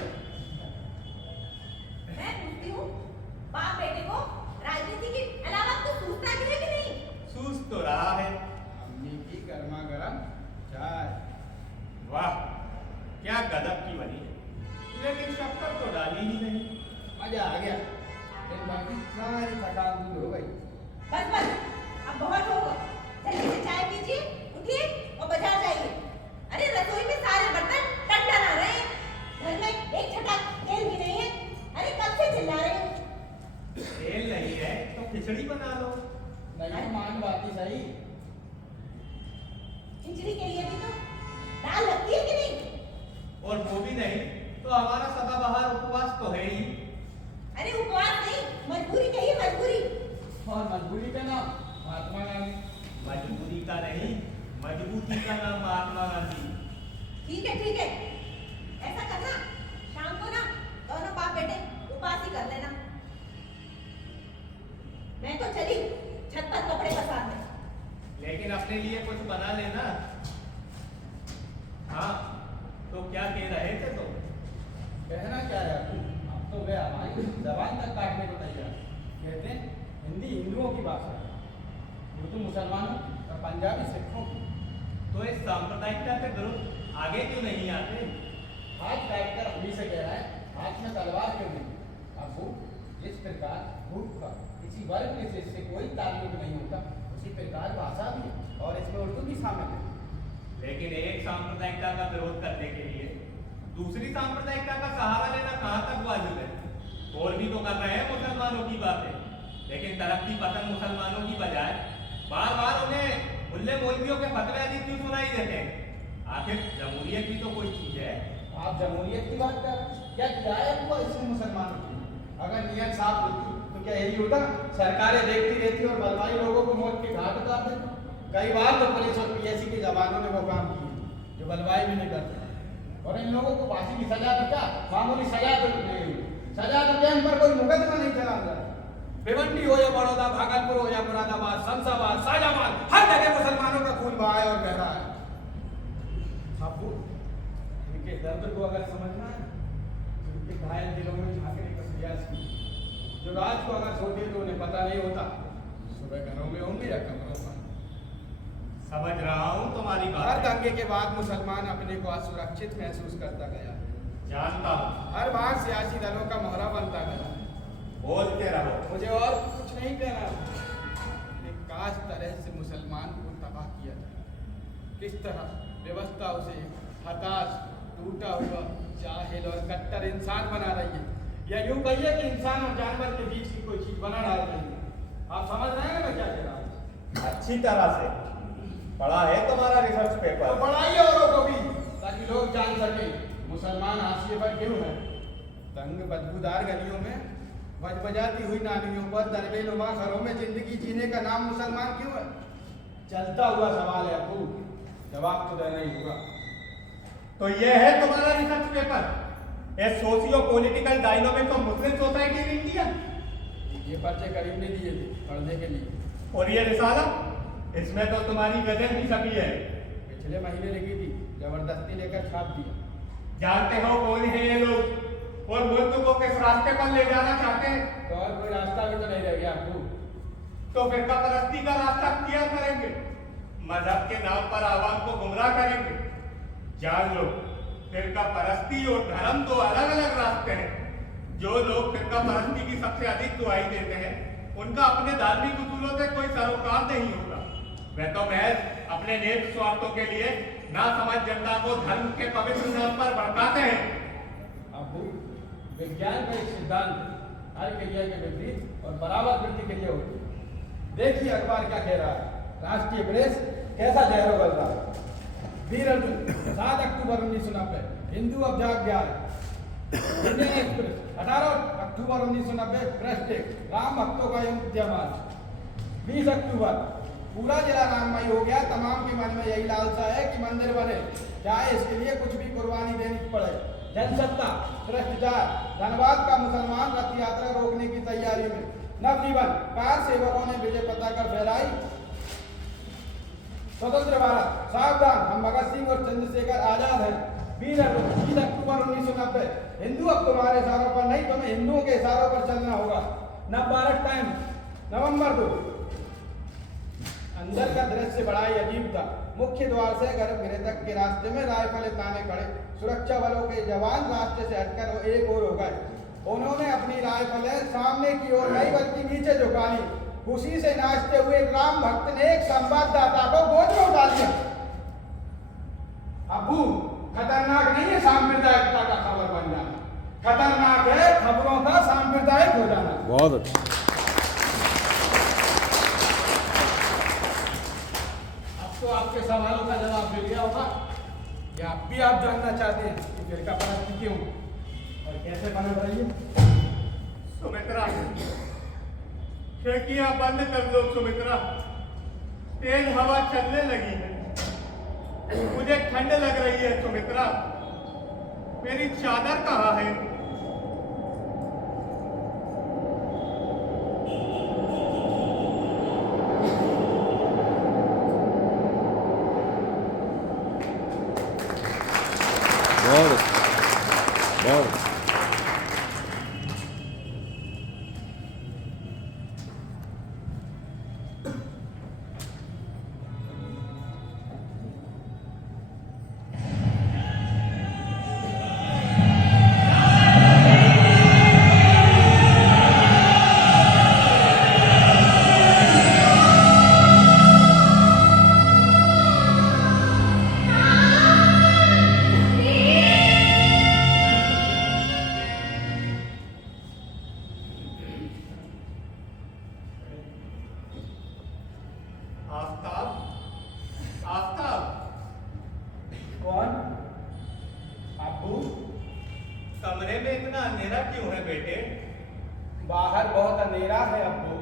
मैं पूछती हूँ, बाप बेटे को राजनीति के अलावा कुछ सूझता भी है कि नहीं? सूझ तो रहा है। अम्मी की गर्मा गर्म चाय। वाह, क्या गजब की बनी है, लेकिन शक्कर तो डाली ही नहीं। मजा आ गया, दिन भर की सारी थकान दूर हो गई। बस बस, अब बहुत होगा। जल्दी से चाय पीजिए, उठिए और बाजार जाइए। अरे रसोई में सारे बर्तन टन-टन आ रहे हैं। घर में एक छटा तेल भी नहीं है। अरे कब से चिल्ला रहे हो? तेल नहीं है तो खिचड़ी बना लो। नहीं मान बात ही सही। खिचड़ी के लिए भी तो दाल लगती है कि नहीं? और वो भी नहीं तो हमारा सदाबहार उपवास तो है ही। अरे उपवास नहीं, मजबूरी कहिए मजबूरी। और मजबूरी का नाम महात्मा गांधी। मजबूरी का नहीं, मजबूती का नाम महात्मा गांधी। ठीक है, ऐसा करना, शाम को ना दोनों बाप बेटे उपवास ही कर लेना। मैं तो चली छत पर कपड़े पसारने। लेकिन अपने लिए कुछ बना लेना। हाँ, तो क्या कह रहे थे तुम? कहना क्या है आपको? अब तो वे हमारी जबान तक काटने को तैयार। कहते हैं हिंदी हिंदुओं की भाषा है, उर्दू मुसलमानों और पंजाबी सिखों की। तो इस सांप्रदायिकता के विरुद्ध आगे क्यों नहीं आते? हाथ काटकर अभी से कह रहा है, हाथ में तलवार क्यों नहीं? अब वो जिस प्रकार भूख का किसी वर्ग के से कोई ताल्लुक नहीं होता, उसी प्रकार भाषा भी है और इसमें उर्दू भी शामिल है। लेकिन एक सांप्रदायिकता का विरोध करने के लिए दूसरी सांप्रदायिकता का सहारा लेना कहाँ तक वाजिब है? और भी तो कर रहे हैं मुसलमानों की बातें, लेकिन तरक्की पसंद मुसलमानों की बजाय बार बार उन्हें मुल्ले मौलवियों के फतवे आदि क्यों सुनाई देते हैं? आखिर जमहूरियत भी तो कोई चीज है। आप जमहूरियत की बात कर रहे हैं? क्या किराया हुआ इसमें मुसलमानों की? अगर नियत साफ होती तो क्या यही होता? सरकारें देखती रहती और बलवाई लोगों को मौत के घाट उतार देती। कई बार तो पुलिस और पीएससी के जवानों ने वो काम किए जो बलवाई भी नहीं करते। और इन लोगों को फांसी की सजा तो क्या, मामूली सजा तो सजा तो क्या, इन पर कोई मुकदमा नहीं चला रहा। भिवंडी हो या बड़ौदा, भागलपुर हो या मुरादाबाद, शमशाबाद, शाहजहाबाद, हर जगह मुसलमानों का खून बहा है और बह रहा है। आपको इनके दर्द को अगर समझना है तो इनके घायल दिलों में झांकने का प्रयास कीजिए। जो रात को अगर सोते तो उन्हें पता नहीं होता, सुबह घरों में होंगे या कमरों पर। समझ रहा हूँ तुम्हारी हर बात। दंगे के बाद मुसलमान अपने को असुरक्षित महसूस करता गया। जानता हूँ। हर बार सियासी दलों का मोहरा बनता गया। बोलते रहो। मुझे और कुछ नहीं कहना, एक खास तरह से मुसलमान को तबाह किया था। किस तरह व्यवस्था उसे हताश, टूटा हुआ, जाहिल और कट्टर इंसान बना रही है, या यूं कहिए कि इंसान और जानवर के बीच की कोई चीज बना डाल रही है। आप समझ रहे हैं मैं क्या कह रहा हूँ? अच्छी तरह से पढ़ा है तुम्हारा रिसर्च तो पेपर। पढ़ाइए औरों को भी, ताकि लोग जान सकें मुसलमान हाशिए पर क्यों है। तंग बदबूदार गलियों में बजबजाती हुई नालियों पर दरबेनुमा घरों में जिंदगी जीने का नाम मुसलमान क्यों है? चलता हुआ सवाल है अबू, जवाब तो देना ही होगा। तो ये है तुम्हारा research paper, A socio political dynamics of Muslim society in India. ये पर्चे करीब ने दिए थे पढ़ने के लिए। और ये रिसाला, इसमें तो तुम्हारी गजल भी छपी है। पिछले महीने लिखी थी, जबरदस्ती लेकर छाप दिया। जानते हो कौन है ये लोग और मुल्क को किस रास्ते पर ले जाना चाहते हैं? तो और कोई रास्ता भी तो नहीं रह गया अबू। तो फिरका परस्ती का रास्ता किया करेंगे, मजहब के नाम पर आवाम को गुमराह करेंगे। जान लो, फिरका परस्ती और धर्म दो अलग अलग रास्ते हैं। जो लोग फिरका परस्ती की सबसे अधिक दुआई देते हैं, उनका अपने धार्मिक उसूलों से कोई सरोकार नहीं होता। वे तो महज अपने नेक स्वार्थों के लिए ना समझ जनता को धर्म के पवित्र नाम पर भड़काते हैं। अबू, विज्ञान का एक सिद्धांत हर क्रिया के विपरीत और बराबर वृद्धि के लिए होती है। देखिए अखबार क्या कह रहा है, राष्ट्रीय प्रेस कैसा जहर उगल रहा है। वीर अर्जुन 7 अक्टूबर 1990, हिंदू अब जाग गया है। इंडियन एक्सप्रेस 18 अक्टूबर 1990, प्रेस डे, राम भक्तों का यौम उद्यमान। 20 अक्टूबर, पूरा जिला राममय हो गया, तमाम के मन में यही लालसा है कि मंदिर बने, चाहे इसके लिए कुछ भी कुर्बानी देनी पड़े। जनसत्ता, भ्रष्टाचार, धनबाद का मुसलमान रथ यात्रा रोकने की तैयारी में। नवजीवन कार सेवकों ने विजय पताका फहराई। स्वतंत्र भारत, सावधान, हम भगत सिंह और चंद्रशेखर आजाद हैं। 20 अक्टूबर 1990, हिंदू अब तुम्हारे इशारों पर नहीं, तुम्हें हिंदुओं के इशारों पर चलना होगा। नवभारत टाइम, नवंबर 2। अंदर का दृश्य बड़ा ही अजीब था। मुख्य द्वार से गर्भगृह तक के रास्ते में राइफलें ताने खड़े। सुरक्षा बलों के जवान रास्ते से हटकर एक और हो गए। उन्होंने अपनी राइफलें सामने की ओर नहीं बल्कि नीचे झुका ली। खुशी से नाचते हुए राम भक्त ने एक संवाददाता को गोद में उठा लिया। अबू, खतरनाक नहीं है सांप्रदायिकता का खबर बन जाना, खतरनाक है खबरों का सांप्रदायिक हो जाना। बहुत अच्छा। अब तो आपके सवालों का जवाब मिल गया होगा। या अब भी आप जानना चाहते हैं कि फिरका परस्ती क्यों और कैसे बना? बताइए। सुमित्रा, खिड़कियां बंद कर दो सुमित्रा, तेज हवा चलने लगी है, मुझे ठंड लग रही है सुमित्रा, मेरी चादर कहाँ है? बहुत बहुत आफताब, आफताब, कौन? अबू, कमरे में इतना अंधेरा क्यों है बेटे? बाहर बहुत अंधेरा है अबू।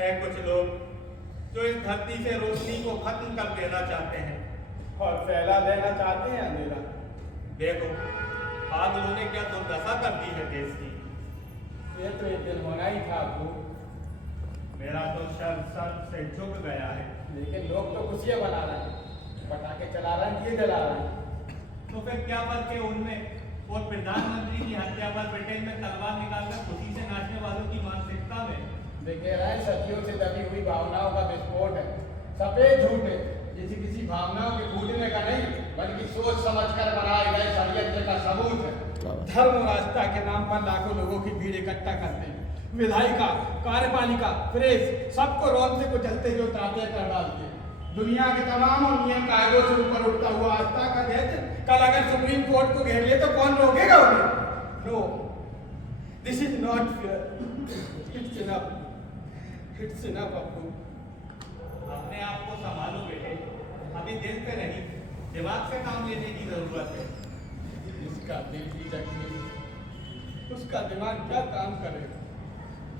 है कुछ लोग जो इस धरती से रोशनी को खत्म कर देना चाहते हैं और फैला देना चाहते हैं अंधेरा। देखो, बादलों ने क्या दुर्दशा कर दी है देश की। ये तो एक दिन होना ही था अबू। मेरा तो सर से झुक गया है। लेकिन लोग तो खुशियां बना रहे हैं, पटाखे चला रहे हैं, दिए जला रहे हैं। तो फिर क्या फर्क है उनमें और प्रधानमंत्री की हत्या पर ब्रिटेन में तलवार निकालकर खुशी से नाचने वालों की मानसिकता में? देखे रहे हैं, सदियों से दबी हुई भावनाओं का विस्फोट है। सफेद झूठ है, किसी भावनाओं के फूटने का नहीं बल्कि सोच समझकर बनाए गए षड्यंत्र का सबूत है। धर्म और आस्था के नाम पर लाखों लोगों की भीड़ इकट्ठा करते हैं। विधायिका, कार्यपालिका, प्रेस सबको रोन से कुचलते जो ताते कर डालते हैं। दुनिया के तमाम और नियम कायदों से ऊपर उठता हुआ आस्था का दैत्य कल अगर सुप्रीम कोर्ट को घेर ले तो कौन रोकेगा उन्हें? No, this is not fair. It's enough, it's enough अब्बू। अपने आप को संभालो बेटे, अभी दिल पे नहीं दिमाग से काम लेने की जरूरत है। इसका दिल ही जख्मी, उसका दिमाग क्या काम करेगा?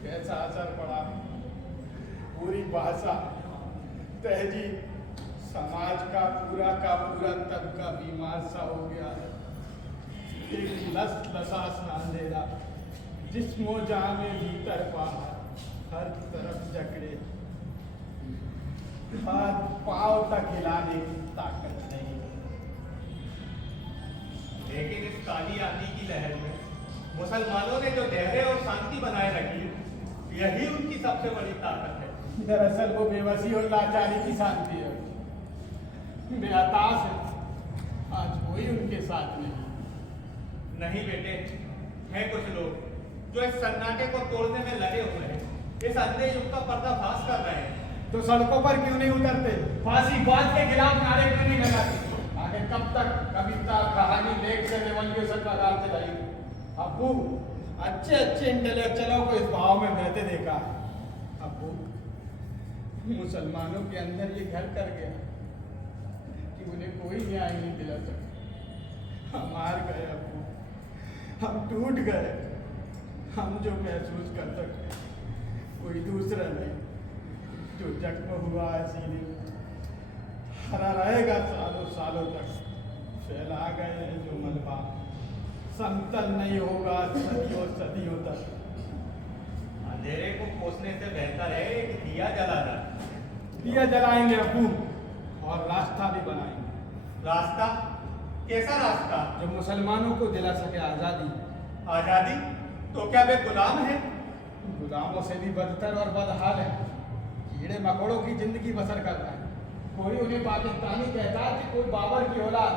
कैसा असर पड़ा? पूरी भाषा, तहजीब, समाज का पूरा तबका बीमार सा हो गया है। एक लसा सा अंधेरा, जिस्मो जहां में भीतर बाहर, हर तरफ जकड़े, हाथ पांव तक हिलाने की ताकत नहीं। लेकिन इस काली आंधी की लहर में मुसलमानों ने जो धैर्य और शांति बनाए रखी, यही उनकी सबसे बड़ी ताकत है। दरअसल वो बेबसी और लाचारी की शांति है। बेहताश है, आज कोई उनके साथ नहीं बेटे, हैं कुछ लोग जो इस सन्नाटे को तोड़ने में लगे हुए हैं, इस अंधे युग का पर्दाफाश कर रहे हैं। तो सड़कों पर क्यों नहीं उतरते? फांसीवाद के खिलाफ नारे क्यों नहीं लगाते? आगे कब तक कविता, कहानी, लेख से रेवोल्यूशन का काम चलाएंगे? अब्बू, अच्छे इंटेलेक्चुअलों को इस भाव में बहते देखा। अब्बू, मुसलमानों के अंदर ये घर कर गया कि उन्हें कोई न्याय नहीं दिला सका। हम हार गए अब्बू, हम टूट गए। हम जो महसूस कर सकते कोई दूसरा नहीं। जो जख्म हुआ है सीने हरा रहेगा सालों सालों तक। फैला गए हैं जो मलबा, समतल नहीं होगा सदियों तक। अंधेरे को कोसने से बेहतर है एक दिया जलाना। दिया जलाएंगे अब्बू, और रास्ता भी बनाएंगे। रास्ता? कैसा रास्ता? जो मुसलमानों को दिला सके आज़ादी। आजादी? तो क्या वे गुलाम हैं? गुलामों से भी बदतर और बदहाल है। कीड़े मकोड़ों की जिंदगी बसर करता है। कोई उन्हें पाकिस्तानी कहता है कि कोई बाबर की औलाद।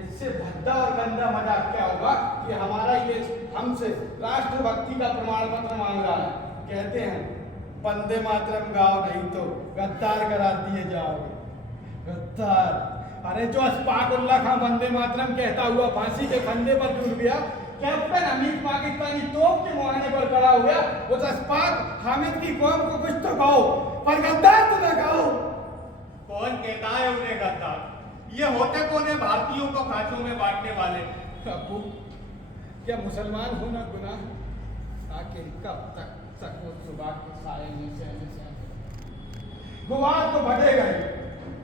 इससे भद्दा और गंदा मजाक क्या होगा कि हमारा ये हमसे राष्ट्रभक्ति का प्रमाण पत्र मांग रहा है। कहते हैं वंदे मातरम गाओ नहीं तो गद्दार करार दिए जाओगे। गद्दार? अरे जो अशफाकुल्लाह खां वंदे मातरम कहता हुआ फांसी के फंदे पर टूट गया, कैप्टन हमीद पाकिस्तानी तोप के मुहाने पर खड़ा हो गया, उस अशफाक हामिद की कौम को कुछ तो कहो, पर गद्दार तो न कहो। कौन कहता है उन्हें गद्दार? ये होते कौन है भारतीयों को खांचों में बांटने वाले? अब्बू, क्या मुसलमान होना गुनाह? आखिर कब तक वो सुबह के साए में सहने गुवार तो बढ़ेगा ही।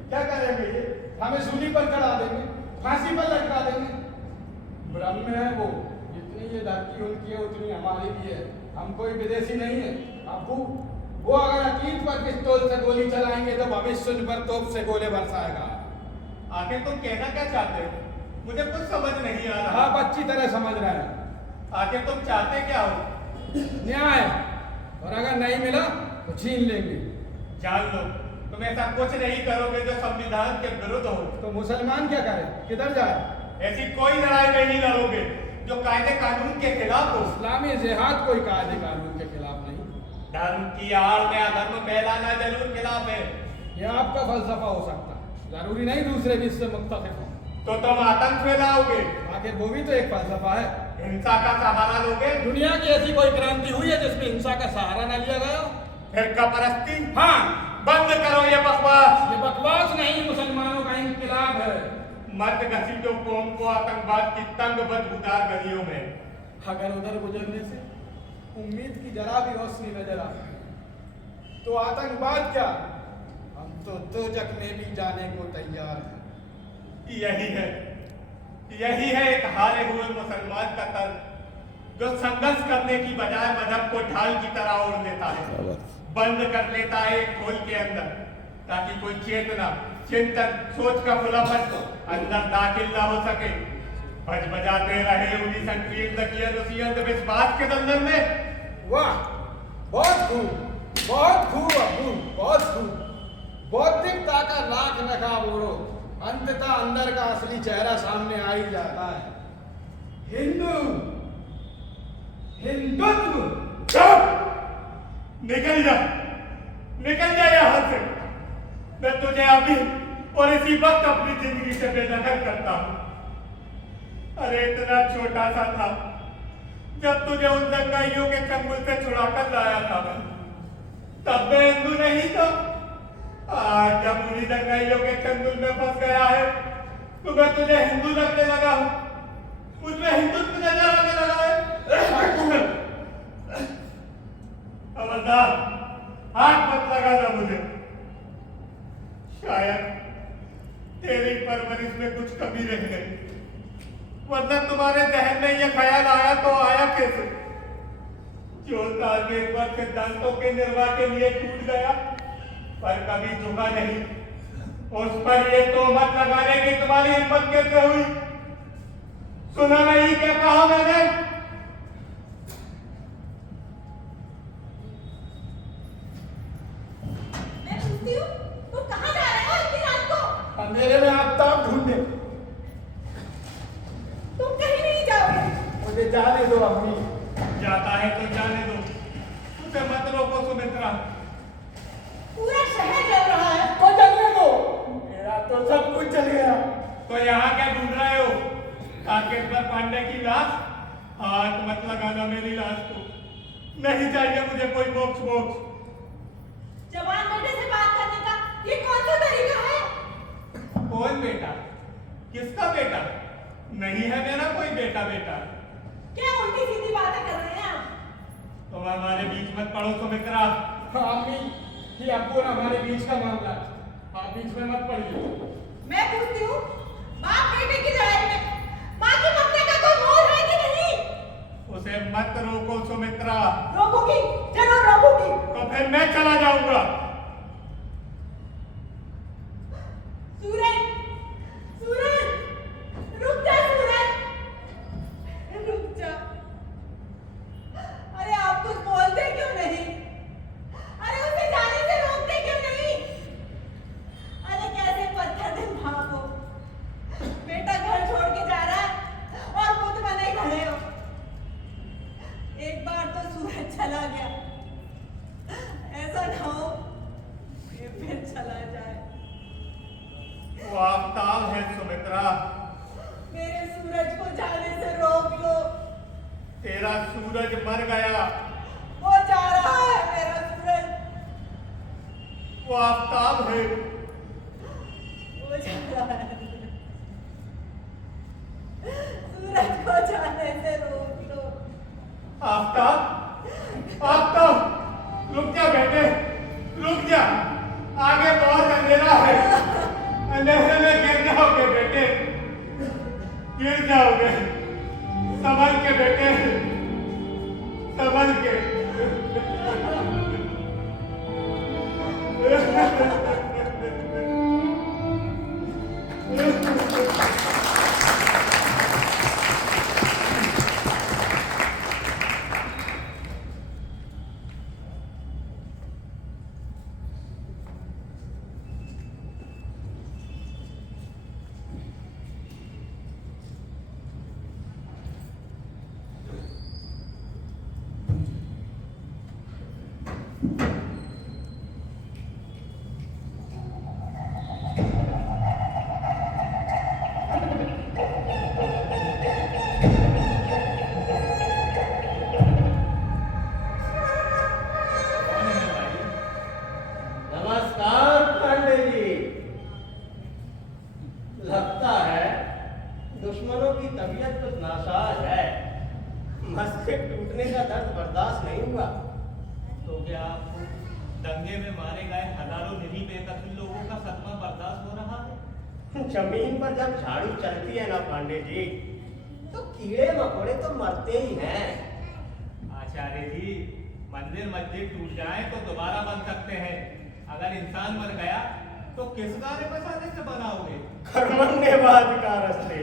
क्या करेंगे ये? हमें सूली पर चढ़ा देंगे, फांसी पर लटका देंगे। ब्रह्म है वो, जितनी ये धरती उनकी है उतनी हमारी भी है। हम कोई विदेशी नहीं है। अब्बू, वो अगर अतीत पर पिस्तौल से गोली चलाएंगे तो भविष्य उन पर तोप से गोले बरसाएगा। आखिर तुम कहना क्या चाहते हो? मुझे कुछ समझ नहीं आ रहा। आप अच्छी तरह समझ रहे हैं। आखिर तुम चाहते क्या हो? न्याय, और अगर नहीं मिला तो छीन लेंगे। जान लो, तुम ऐसा कुछ नहीं करोगे जो संविधान के विरुद्ध हो। तो मुसलमान क्या करें? किधर जाए? ऐसी कोई लड़ाई नहीं लड़ोगे जो कायदे कानून के खिलाफ हो। इस्लामी जिहाद कोई कायदे कानून के खिलाफ नहीं। धर्म की आड़ में अधर्म फैलाना जरूर खिलाफ है। यह आपका फलसफा हो सकता है, जरूरी नहीं दूसरे भी इससे मुख्तलिफ हो। तो तुम आतंक फैलाओगे। आखिर वो भी तो एक फलसफा है। हिंसा का सहारा लोगे। दुनिया की ऐसी कोई क्रांति हुई है जिसमें हिंसा का सहारा न लिया गया? फिरका परस्ती? हाँ, बंद करो ये बकवास। ये बकवास नहीं, मुसलमानों का इंकलाब है। मत घसीटो कौम को आतंकवाद की तंग बदबूदार गलियों में। अगर उधर गुजरने से उम्मीद की जरा भी रोशनी नजर आ तो आतंकवाद क्या, हम तो दोजख में भी जाने को तैयार हैं। यही है एक हारे हुए मुसलमान का तर्क, जो संघर्ष करने की बजाय मजहब को ढाल की तरह ओढ़ लेता है, बंद कर लेता है एक खोल के अंदर, ताकि कोई चेतना, चिंतन, सोच का खुलापन अंदर दाखिल ना हो सके। बज बजाते रहे उन्हीं अंधविश्वास के दलदल में। वाह, बहुत खूब, बहुत खूब अब्बू, बहुत खूब। बौद्धिकता का लाख नकाब ओढ़ो, अंततः अंदर का असली चेहरा सामने आ ही जाता है। हिंदुत्व। निकल जा यहाँ से। मैं तुझे अभी और इसी वक्त अपनी जिंदगी से बेदखल करता हूँ। अरे इतना छोटा सा था जब तुझे उन दंगाइयों के चंगुल से छुड़ाकर लाया था, तब मैं हिंदू नहीं था। आज जब उन्हीं दंगाइयों के चंगुल में फंस गया है तो मैं तुझे हिंदू लगने लगा हूँ, मुझमें हिंदुत्व नजर आने लगा है। खबरदार, हाथ मत लगाना मुझे। शायद तेरी परवरिश में कुछ कमी रह गई, वरना तुम्हारे जहन में यह ख्याल आया तो आया कैसे? जो तारकेश्वर सिद्धांतों के निर्वाह के लिए टूट गया पर कभी झुका नहीं, उस पर ये तोहमत लगाने की तुम्हारी हिम्मत कैसे हुई? सुना नहीं क्या कहा मैंने? मैं पूछती हूँ, तुम कहाँ जा रहे हो इतनी रात को? अंधेरे में आफ्ताब ढूंढे। तुम कहीं नहीं जाओगे। मुझे जाने दो अम्मी। जाता है तो जाने दो, उसे मत रोको सुमित्रा। पूरा शहर जल रहा है। तो जलने दो, मेरा तो सब कुछ जल गया। तो यहाँ क्या ढूंढ रहे हो? तारकेश्वर पांडे की लाश? हाथ मत लगाना मेरी लाश को, नहीं चाहिए मुझे कोई मोक्ष। जवान बेटे से बात करने का ये कौन सा तरीका है? कौन बेटा? किसका बेटा? नहीं है मेरा कोई बेटा। क्या उल्टी सीधी बातें कर रहे हैं आप? तुम हमारे बीच मत पड़ो सुमित्रा। अम्मी, ये अब्बू और हमारे बीच का मामला है, आप बीच में मत पड़िए। मैं पूछती हूँ, बाप बेटे की लड़ाई में माँ की ममता का कोई मोल है कि नहीं? सूरज मर गया। वो जा रहा है मेरा सूरज, वो आफताब है। वो जा रहा है। सूरज को जाने से रोक लो। आफताब, आफताब, रुक जा बेटे, रुक जा, आगे बहुत अंधेरा है, अंधेरे में गिर जाओगे बेटे, गिर जाओगे, संभल के बेटे, संभल के। नमस्कार पांडे जी। लगता है दुश्मनों की तबीयत कुछ नासाज है, मस्तिष्क टूटने का दर्द बर्दाश्त नहीं हुआ। तो क्या आपको दंगे में मारे गए हजारों निरीह बेकसूर लोगों का सदमा बर्दाश्त हो रहा है? जमीन पर जब झाड़ू चलती है ना पांडे जी, तो कीड़े मकोड़े तो मरते ही हैं। आचार्य जी, मंदिर मस्जिद टूट जाए तो दोबारा बन सकते हैं, अगर इंसान मर गया तो किस गाने बसाने से बनाओगे? कर्मण्येवाधिकारस्ते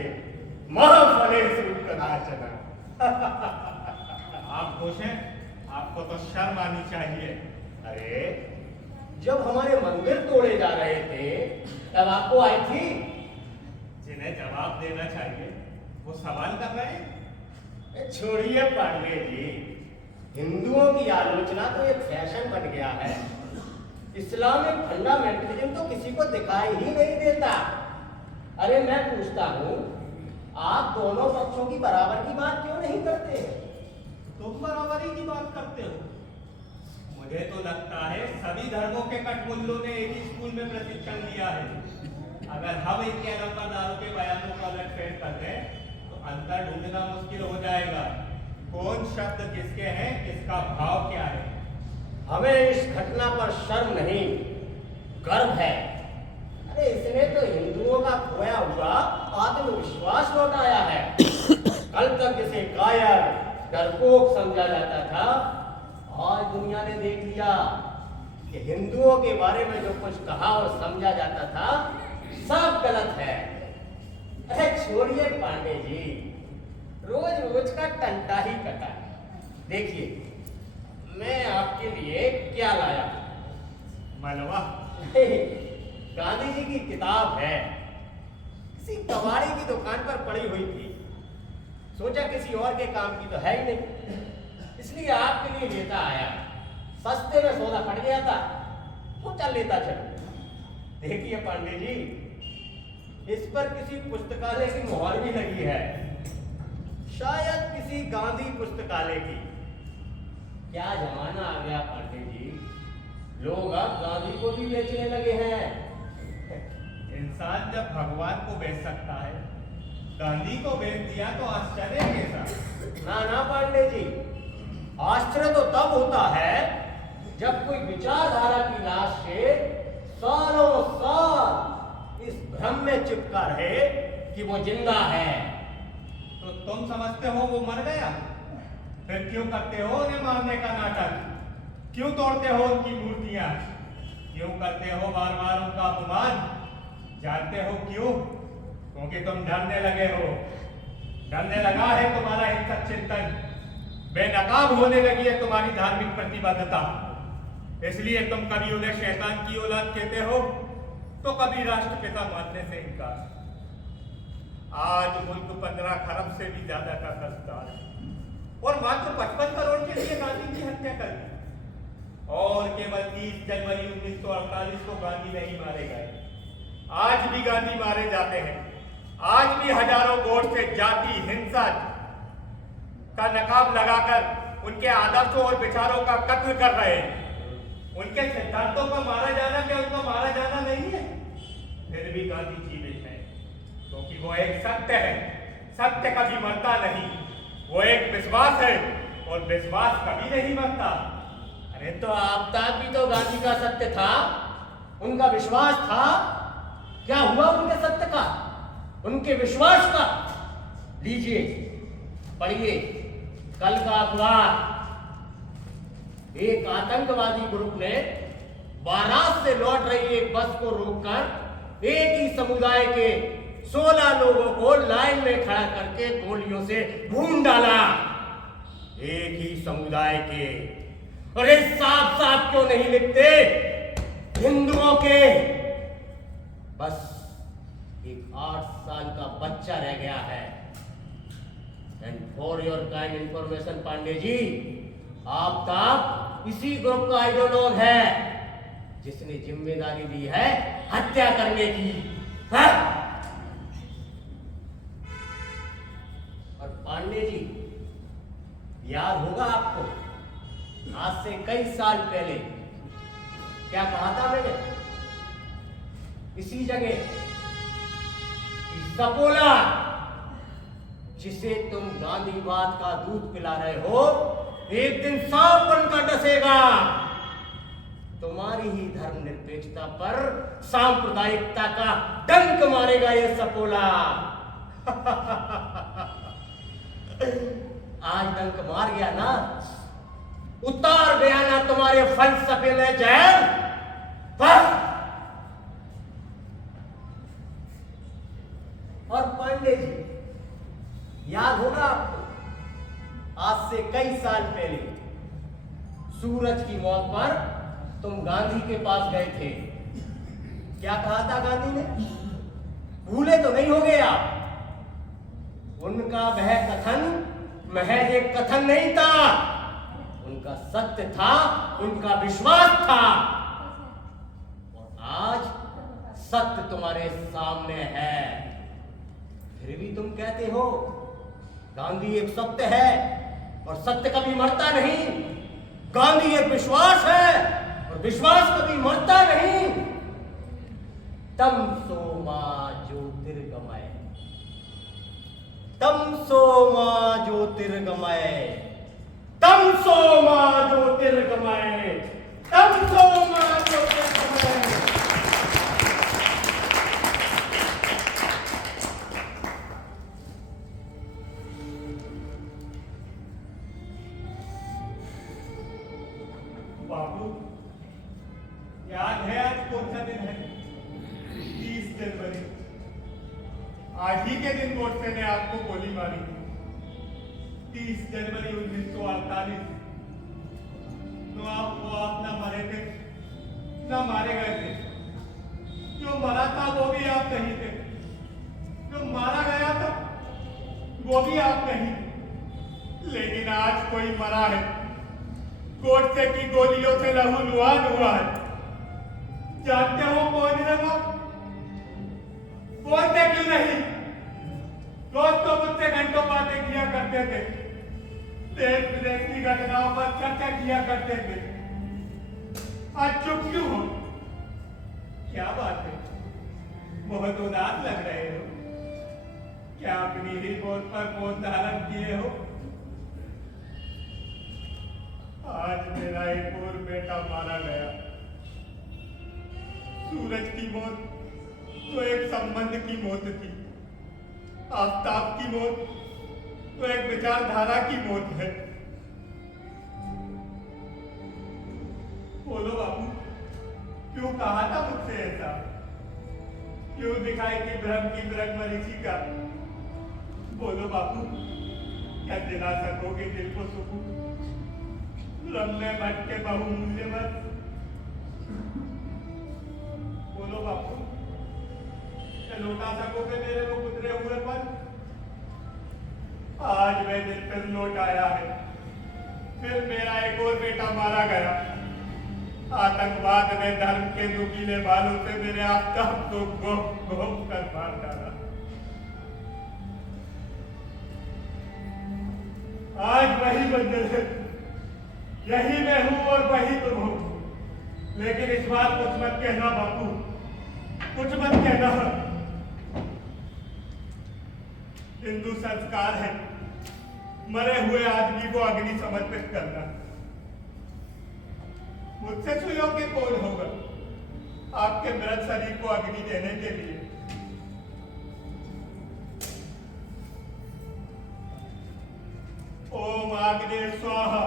मा फलेषु कदाचन। आप खुश हैं? आपको तो शर्म आनी चाहिए। अरे जब हमारे मंदिर तोड़े जा रहे थे तब आपको आई थी। जिन्हें जवाब देना चाहिए वो सवाल कर रहे हैं। छोड़िए पांडे जी, हिंदुओं की आलोचना तो एक फैशन बन गया है। इस्लामिक फंडामेंटलिज्म तो किसी को दिखाई ही नहीं देता। अरे मैं पूछता हूँ, आप दोनों पक्षों की बराबर की बात क्यों नहीं करते? तुम बराबरी की बात करते हो? मुझे तो लगता है सभी धर्मों के कठमुल्लों ने एक ही स्कूल में प्रशिक्षण लिया है। अगर हम इनके नंबरदारों के बयानों को उलटफेर कर दें तो अंतर ढूंढना मुश्किल हो जाएगा। कौन शब्द किसके हैं, किसका भाव क्या है? हमें इस घटना पर शर्म नहीं, गर्व है। अरे इसने तो हिंदुओं का खोया हुआ आत्मविश्वास लौटाया है। कल तक जिसे कायर डरपोक समझा जाता था, आज दुनिया ने देख लिया कि हिंदुओं के बारे में जो कुछ कहा और समझा जाता था सब गलत है। अरे छोड़िए पांडे जी, रोज रोज का टंटा ही कटा। देखिए मैं आपके लिए क्या लाया। मलवा? गांधी जी की किताब है, किसी कबाड़ी की दुकान पर पड़ी हुई थी। सोचा किसी और के काम की तो है ही नहीं, इसलिए आपके लिए लेता आया। सस्ते में सौदा पड़ गया था तो चल लेता चलो। देखिए पांडे जी, इस पर किसी पुस्तकालय की मोहर भी लगी है, शायद किसी गांधी पुस्तकालय की। क्या जमाना आ गया पांडे जी, लोग अब गांधी को भी बेचने लगे हैं। इंसान जब भगवान को बेच सकता है, गांधी को बेच दिया तो आश्चर्य कैसा? ना पांडे जी, आश्चर्य तो तब होता है जब कोई विचारधारा की लाश से सालों साल इस भ्रम में चिपका रहे कि वो जिंदा है। तो तुम समझते हो वो मर गया, फिर क्यों करते हो उन्हें मारने का नाटक? क्यों तोड़ते हो उनकी मूर्तियां? क्यों करते हो बार बार उनका अपमान? जानते हो क्यों? क्योंकि तुम डरने लगे हो। डरने लगा है तुम्हारा हिंसक चिंतन, बेनकाब होने लगी है तुम्हारी धार्मिक प्रतिबद्धता। इसलिए तुम कभी उन्हें शैतान की औलाद कहते हो तो कभी राष्ट्रपिता मानने से इनकार। आज मुल्क 15 खरब से भी ज्यादा का कर्जदार है और मात्र 55 करोड़ के लिए गांधी की हत्या कर दी। और केवल 30 जनवरी 1948 को गांधी नहीं मारे गए, आज भी गांधी मारे जाते हैं। आज भी हजारों वोट से जाति हिंसा का नकाब लगाकर उनके आदर्शों और विचारों का कत्ल कर रहे हैं। उनके सिद्धांतों का मारा जाना क्या उनका मारा जाना नहीं है? फिर भी गांधी जीवित है क्योंकि वो एक सत्य है। सत्य कभी मरता नहीं। वो एक विश्वास है और विश्वास कभी नहीं मरता। अरे तो आफ्ताब भी तो गांधी का सत्य था, उनका विश्वास था। क्या हुआ उनके सत्य का, उनके विश्वास का? लीजिए पढ़िए कल का अखबार। एक आतंकवादी ग्रुप ने बारात से लौट रही एक बस को रोककर एक ही समुदाय के 16 लोगों को लाइन में खड़ा करके गोलियों से भून डाला। एक ही समुदाय के। अरे साफ साफ क्यों नहीं लिखते हिंदुओं के? बस एक 8 साल का बच्चा रह गया है। And for your kind information Pandey ji, Aftab इसी ग्रुप का आइडियोलॉग है जिसने जिम्मेदारी ली है हत्या करने की। हाँ? और पांडे जी, याद होगा आपको आज से कई साल पहले क्या कहा था मैंने इसी जगह? सपोला जिसे तुम गांधीवाद का दूध पिला रहे हो, एक दिन सांप बनकर डसेगा। तुम्हारी ही धर्मनिरपेक्षता पर सांप्रदायिकता का डंक मारेगा ये सपोला। आज डंक मार गया ना, उतार गया ना तुम्हारे फलसफे में जहर। और पांडे जी, याद होगा आपको आज से कई साल पहले सूरज की मौत पर तुम गांधी के पास गए थे। क्या कहा था गांधी ने? भूले तो नहीं होगे आप? उनका वह कथन महज एक कथन नहीं था, उनका सत्य था, उनका विश्वास था। और आज सत्य तुम्हारे सामने है, फिर भी तुम कहते हो गांधी एक सत्य है और सत्य कभी मरता नहीं। गांधी एक विश्वास है और विश्वास कभी मरता नहीं। तम सो मां ज्योतिर्गमय, तम सो मां ज्योतिर्गमय, तम सो मां ज्योतिर्गमय, तम सो मां ज्योतिर्गमय। बाबू, याद है आज कौन सा दिन है? 30 जनवरी। आज ही के दिन गोडसे ने आपको गोली मारी। 30 जनवरी 1948। तो आप ना मरे थे ना मारे गए थे। जो मरा था वो भी आप नहीं थे, जो मारा गया था वो भी आप नहीं। लेकिन आज कोई मरा है, गोडसे की गोलियों से लहूलुहान हुआ है। जानते हो कौन है वो? बोलते क्यों नहीं? रोज तो मुझसे घंटों बातें किया करते थे, देश विदेश की घटनाओं पर चर्चा किया करते थे। आज चुप क्यों हो? क्या बात है? बहुत उदास लग रहे हो। क्या अपनी ही गोद पर मौत धारण किए हो? आज मेरा एक और बेटा मारा गया। सूरज की मौत तो एक संबंध की मौत थी, आफ्ताब की मौत तो एक विचारधारा की मौत है। बोलो बाबू, क्यों कहा था मुझसे ऐसा? क्यों दिखाई थी भ्रम की मरीची का? बोलो बाबू, क्या दिला सकोगे दिल को सुकून? लम्बे भटके बहुमूल्य मत। बोलो बापू, क्या लौटा सकोगे मेरे को गुजरे हुए पर? आज वह दिन फिर लौट आया है। फिर मेरा एक और बेटा मारा गया। आतंकवाद ने धर्म के नुकीले बालों से मेरे आफ्ताब को गोप गोप कर मार डाला। वही मंजिल है, यही मैं हूं और वही तुम हो। लेकिन इस बार कुछ मत कहना बापू, कुछ मत कहना। हिंदू संस्कार है मरे हुए आदमी को अग्नि समर्पित करना। मुझसे सुयोग्य कौन होगा आपके मृत शरीर को अग्नि देने के लिए? ओम आग्नेय स्वाहा,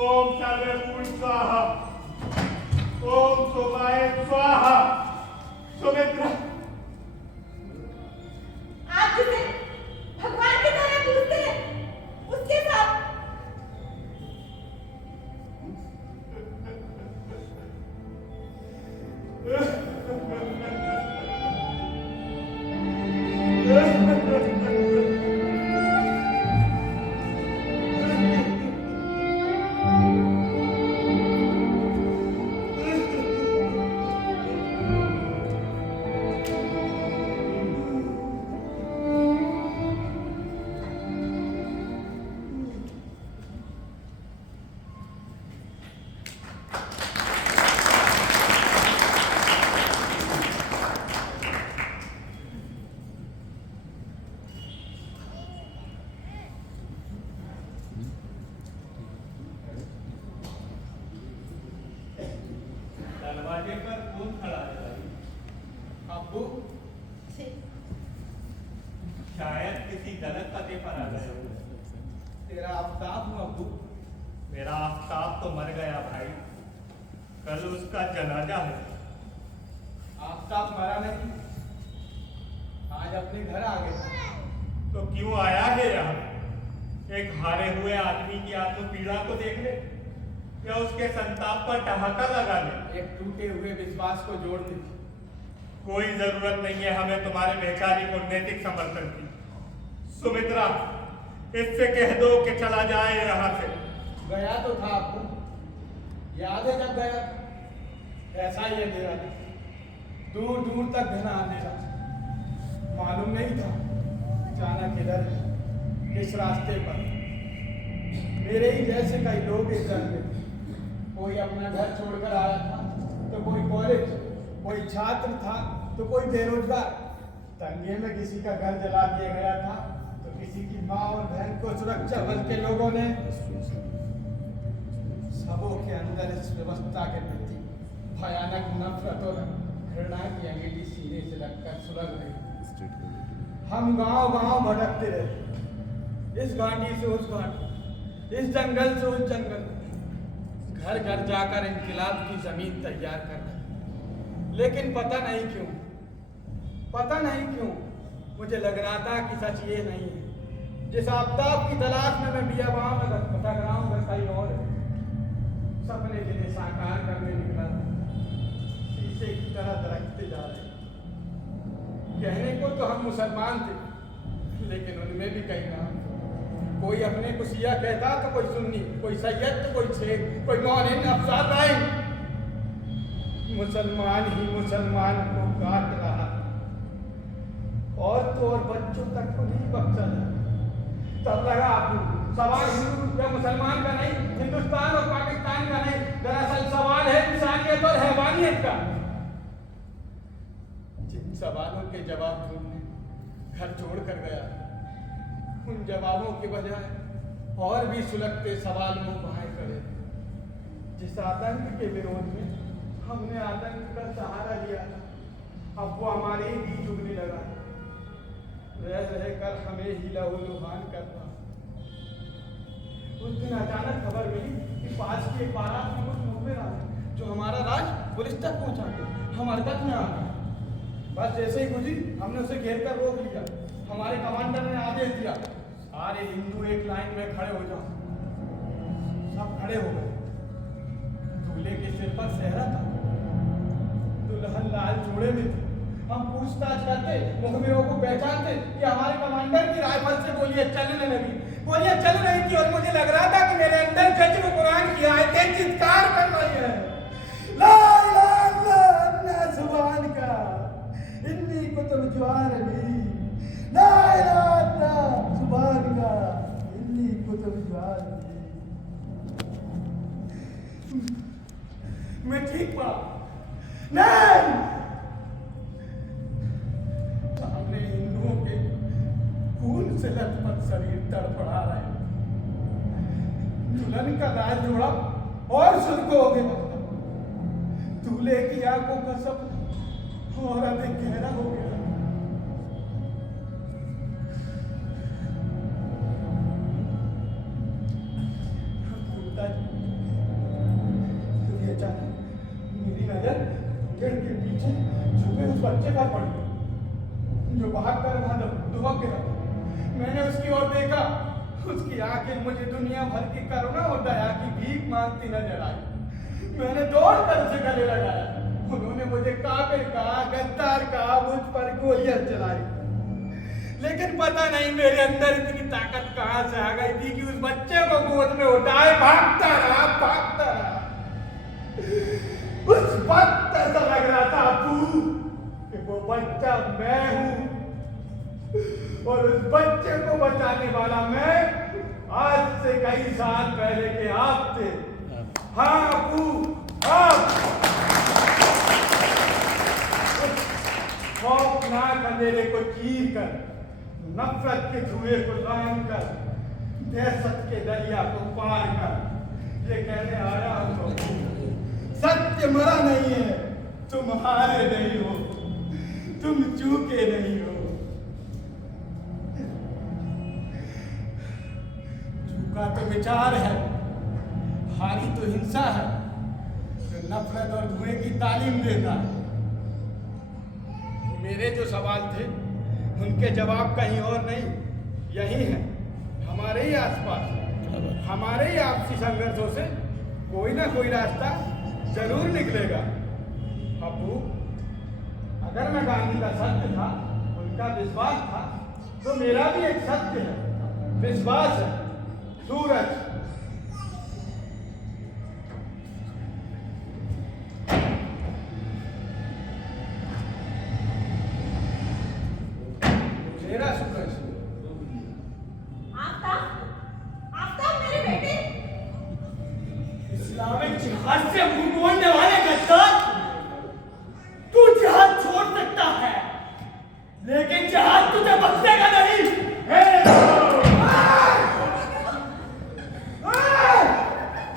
ओम सर्वपूर्ण स्वाहा, ओम सोमाय स्वाहा। सुमित्रा, आप जिसे भगवान की तरह पूजते हैं, उसके साथ दरवाजे पर कौन खड़ा है भाई? अब्बू, शायद किसी गलत पते पर आ गए हो। तेरा आफ्ताब हूँ अब्बू। मेरा आफ्ताब तो मर गया भाई, कल उसका जनाजा है। आफ्ताब मरा नहीं, आज अपने घर आ गया। तो क्यों आया है यहाँ? एक हारे हुए आदमी की आत्म पीड़ा को देखने या उसके संताप पर ठहाका लगाने? एक टूटे हुए विश्वास को जोड़ने की। कोई जरूरत नहीं है हमें तुम्हारे बेचारी को नैतिक समर्थन की। सुमित्रा, इससे कह दो कि चला जाए यहाँ से। गया तो था आपको, याद है जब गया? ऐसा ही है मेरा भी। दूर दूर तक घना अंधेरा, मालूम नहीं था जाना किधर है, किस रास्ते पर। मेरे ही जैसे कई लोग इस जंग में, कोई अपना घर छोड़कर आया था, तो कोई कॉलेज, कोई छात्र था, तो कोई बेरोजगार। दंगे में किसी का घर जला दिया गया था, तो किसी की माँ और बहन को सुरक्षा बल के लोगों ने। सबों के अंदर इस व्यवस्था के प्रति भयानक नफरत और घृणा की अंगीठी सीने से लगकर सुलग रही। हम गांव गांव भटकते रहे, इस घाटी से उस घाटी, इस जंगल से उस जंगल, घर घर जाकर इनकलाब की जमीन तैयार कर रहे। लेकिन पता नहीं क्यों मुझे लग रहा था कि सच ये नहीं है। जिस आफ्ताब की तलाश में मैं बियाबान में भटक रहा हूँ, वह कहीं और है। सपने जिन्हें साकार करने निकला था, शीशे की तरह दरकते जा रहे। कहने को तो हम मुसलमान थे, लेकिन उनमें भी कई नाम थे। कोई अपने को शिया कहता तो कोई सुन्नी, कोई सैयद तो कोई शेख, कोई मौलिन अफसार राय। मुसलमान ही मुसलमान को काट रहा, और तो और बच्चों तक को नहीं बख्शा जाए। तब लगा आपको सवाल हिंदू या मुसलमान का नहीं, हिंदुस्तान और पाकिस्तान का नहीं, दरअसल सवाल है इंसानियत और हैवानियत का। जिन सवालों के जवाब ढूंढने घर छोड़कर गया, उन जवाबों के बजाय और भी सुलगते सवाल मुंह बाएं खड़े। जिस आतंक के विरोध में हमने आतंक का सहारा लिया था, अब वो हमारे ही बीच उगने लगा। रह रहकर हमें ही लहूलुहान करना। उस दिन अचानक खबर मिली कि पास के बारात में कुछ मुखबिर आ गए, जो हमारा राज पुलिस तक पहुंचा के हम हरकत में आ गए। बस जैसे ही गुजरी, हमने उसे घेर कर रोक लिया। हमारे कमांडर ने आदेश दिया, सारे हिंदू एक लाइन में खड़े हो जाओ। सब खड़े हो गए। दूल्हे के सिर पर सेहरा था, दुल्हन लाल जोड़े में थी। हम पूछताछ करते, मुखबिरों को पहचानते कि हमारे कमांडर की राइफल से गोलियां चलने लगी। गोलियां चल रही थी और मुझे लग रहा था कि मेरे अंदर जज्ब कुरान की आयतें चित्कार कर रही है। ला इलाहा इल्लल्लाह सुभान का इन्नी कुतुब जुआरनी, ला इलाहा इल्लल्लाह सुभान का मैं ठीक पा नहीं सामने हिंदुओं के खून से लथपथ शरीर तड़फड़ा रहे दुल्हन का लाल जोड़ा और सुर्ख हो गया दूल्हे की आंखों का सब और अधिक गहरा हो गया मेरी नजर गेट के पीछे छुपे उस बच्चे पर पड़ी जो भाग कर वहां दुबक गिरा मैंने उसकी ओर देखा उसकी आंखें मुझे दुनिया भर की करुणा और दया की भीख मांगती नजर आई मैंने दौड़ कर उसे गले लगाया उन्होंने मुझे काबिल कहा गद्दार कहा मुझ पर गोलियां चलाई लेकिन पता नहीं मेरे अंदर इतनी ताकत कहां से आ गई थी कि उस बच्चे को गोद में उठाए भागता रहा उस वक्त ऐसा लग रहा था अबू कि वो बच्चा मैं हूं और उस बच्चे को बचाने वाला मैं आज से कई साल पहले के आप थे हाँ अबू आप खौफनाक अंधेरे को चीर कर नफरत के धुएं को लांघ कर दहशत के दरिया को पार कर ये कहने आया हूं सत्य मरा नहीं है तुम हारे नहीं हो तुम चूके नहीं हो चूका तो विचार है हारी तो हिंसा है जो नफरत और धुएं की तालीम देता है मेरे जो सवाल थे उनके जवाब कहीं और नहीं यही है हमारे ही आसपास हमारे ही आपसी संघर्षों से कोई ना कोई रास्ता जरूर निकलेगा अबू अगर मैं गांधी का सत्य था उनका विश्वास था तो मेरा भी एक सत्य है विश्वास है सूरज मेरा सूरज आफ्ताब मेरे बेटे इस्लामिक जिहाद से मुंह मोड़ने वाले गद्दार तू जिहाद छोड़ सकता है लेकिन जिहाद तुझे बख्शेगा नहीं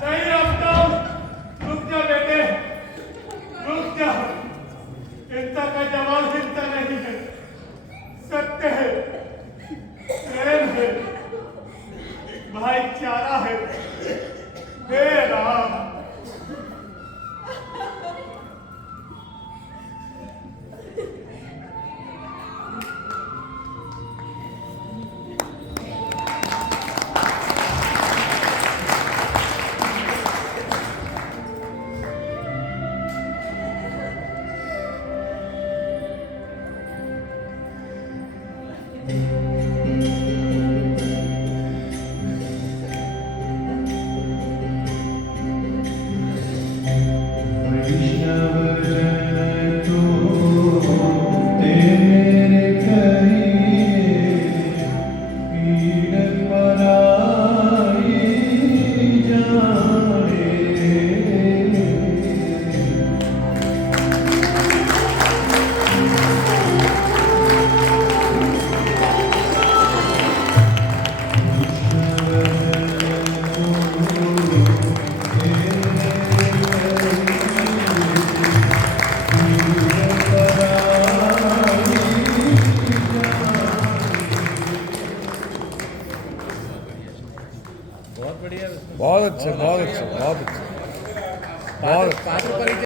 नहीं आफ्ताब रुक जा बेटे रुक जा हिंसा का जवाब हिंसा नहीं है सत्य है प्रेम है भाईचारा है हे राम बहुत अच्छे बहुत अच्छे बहुत अच्छे बहुत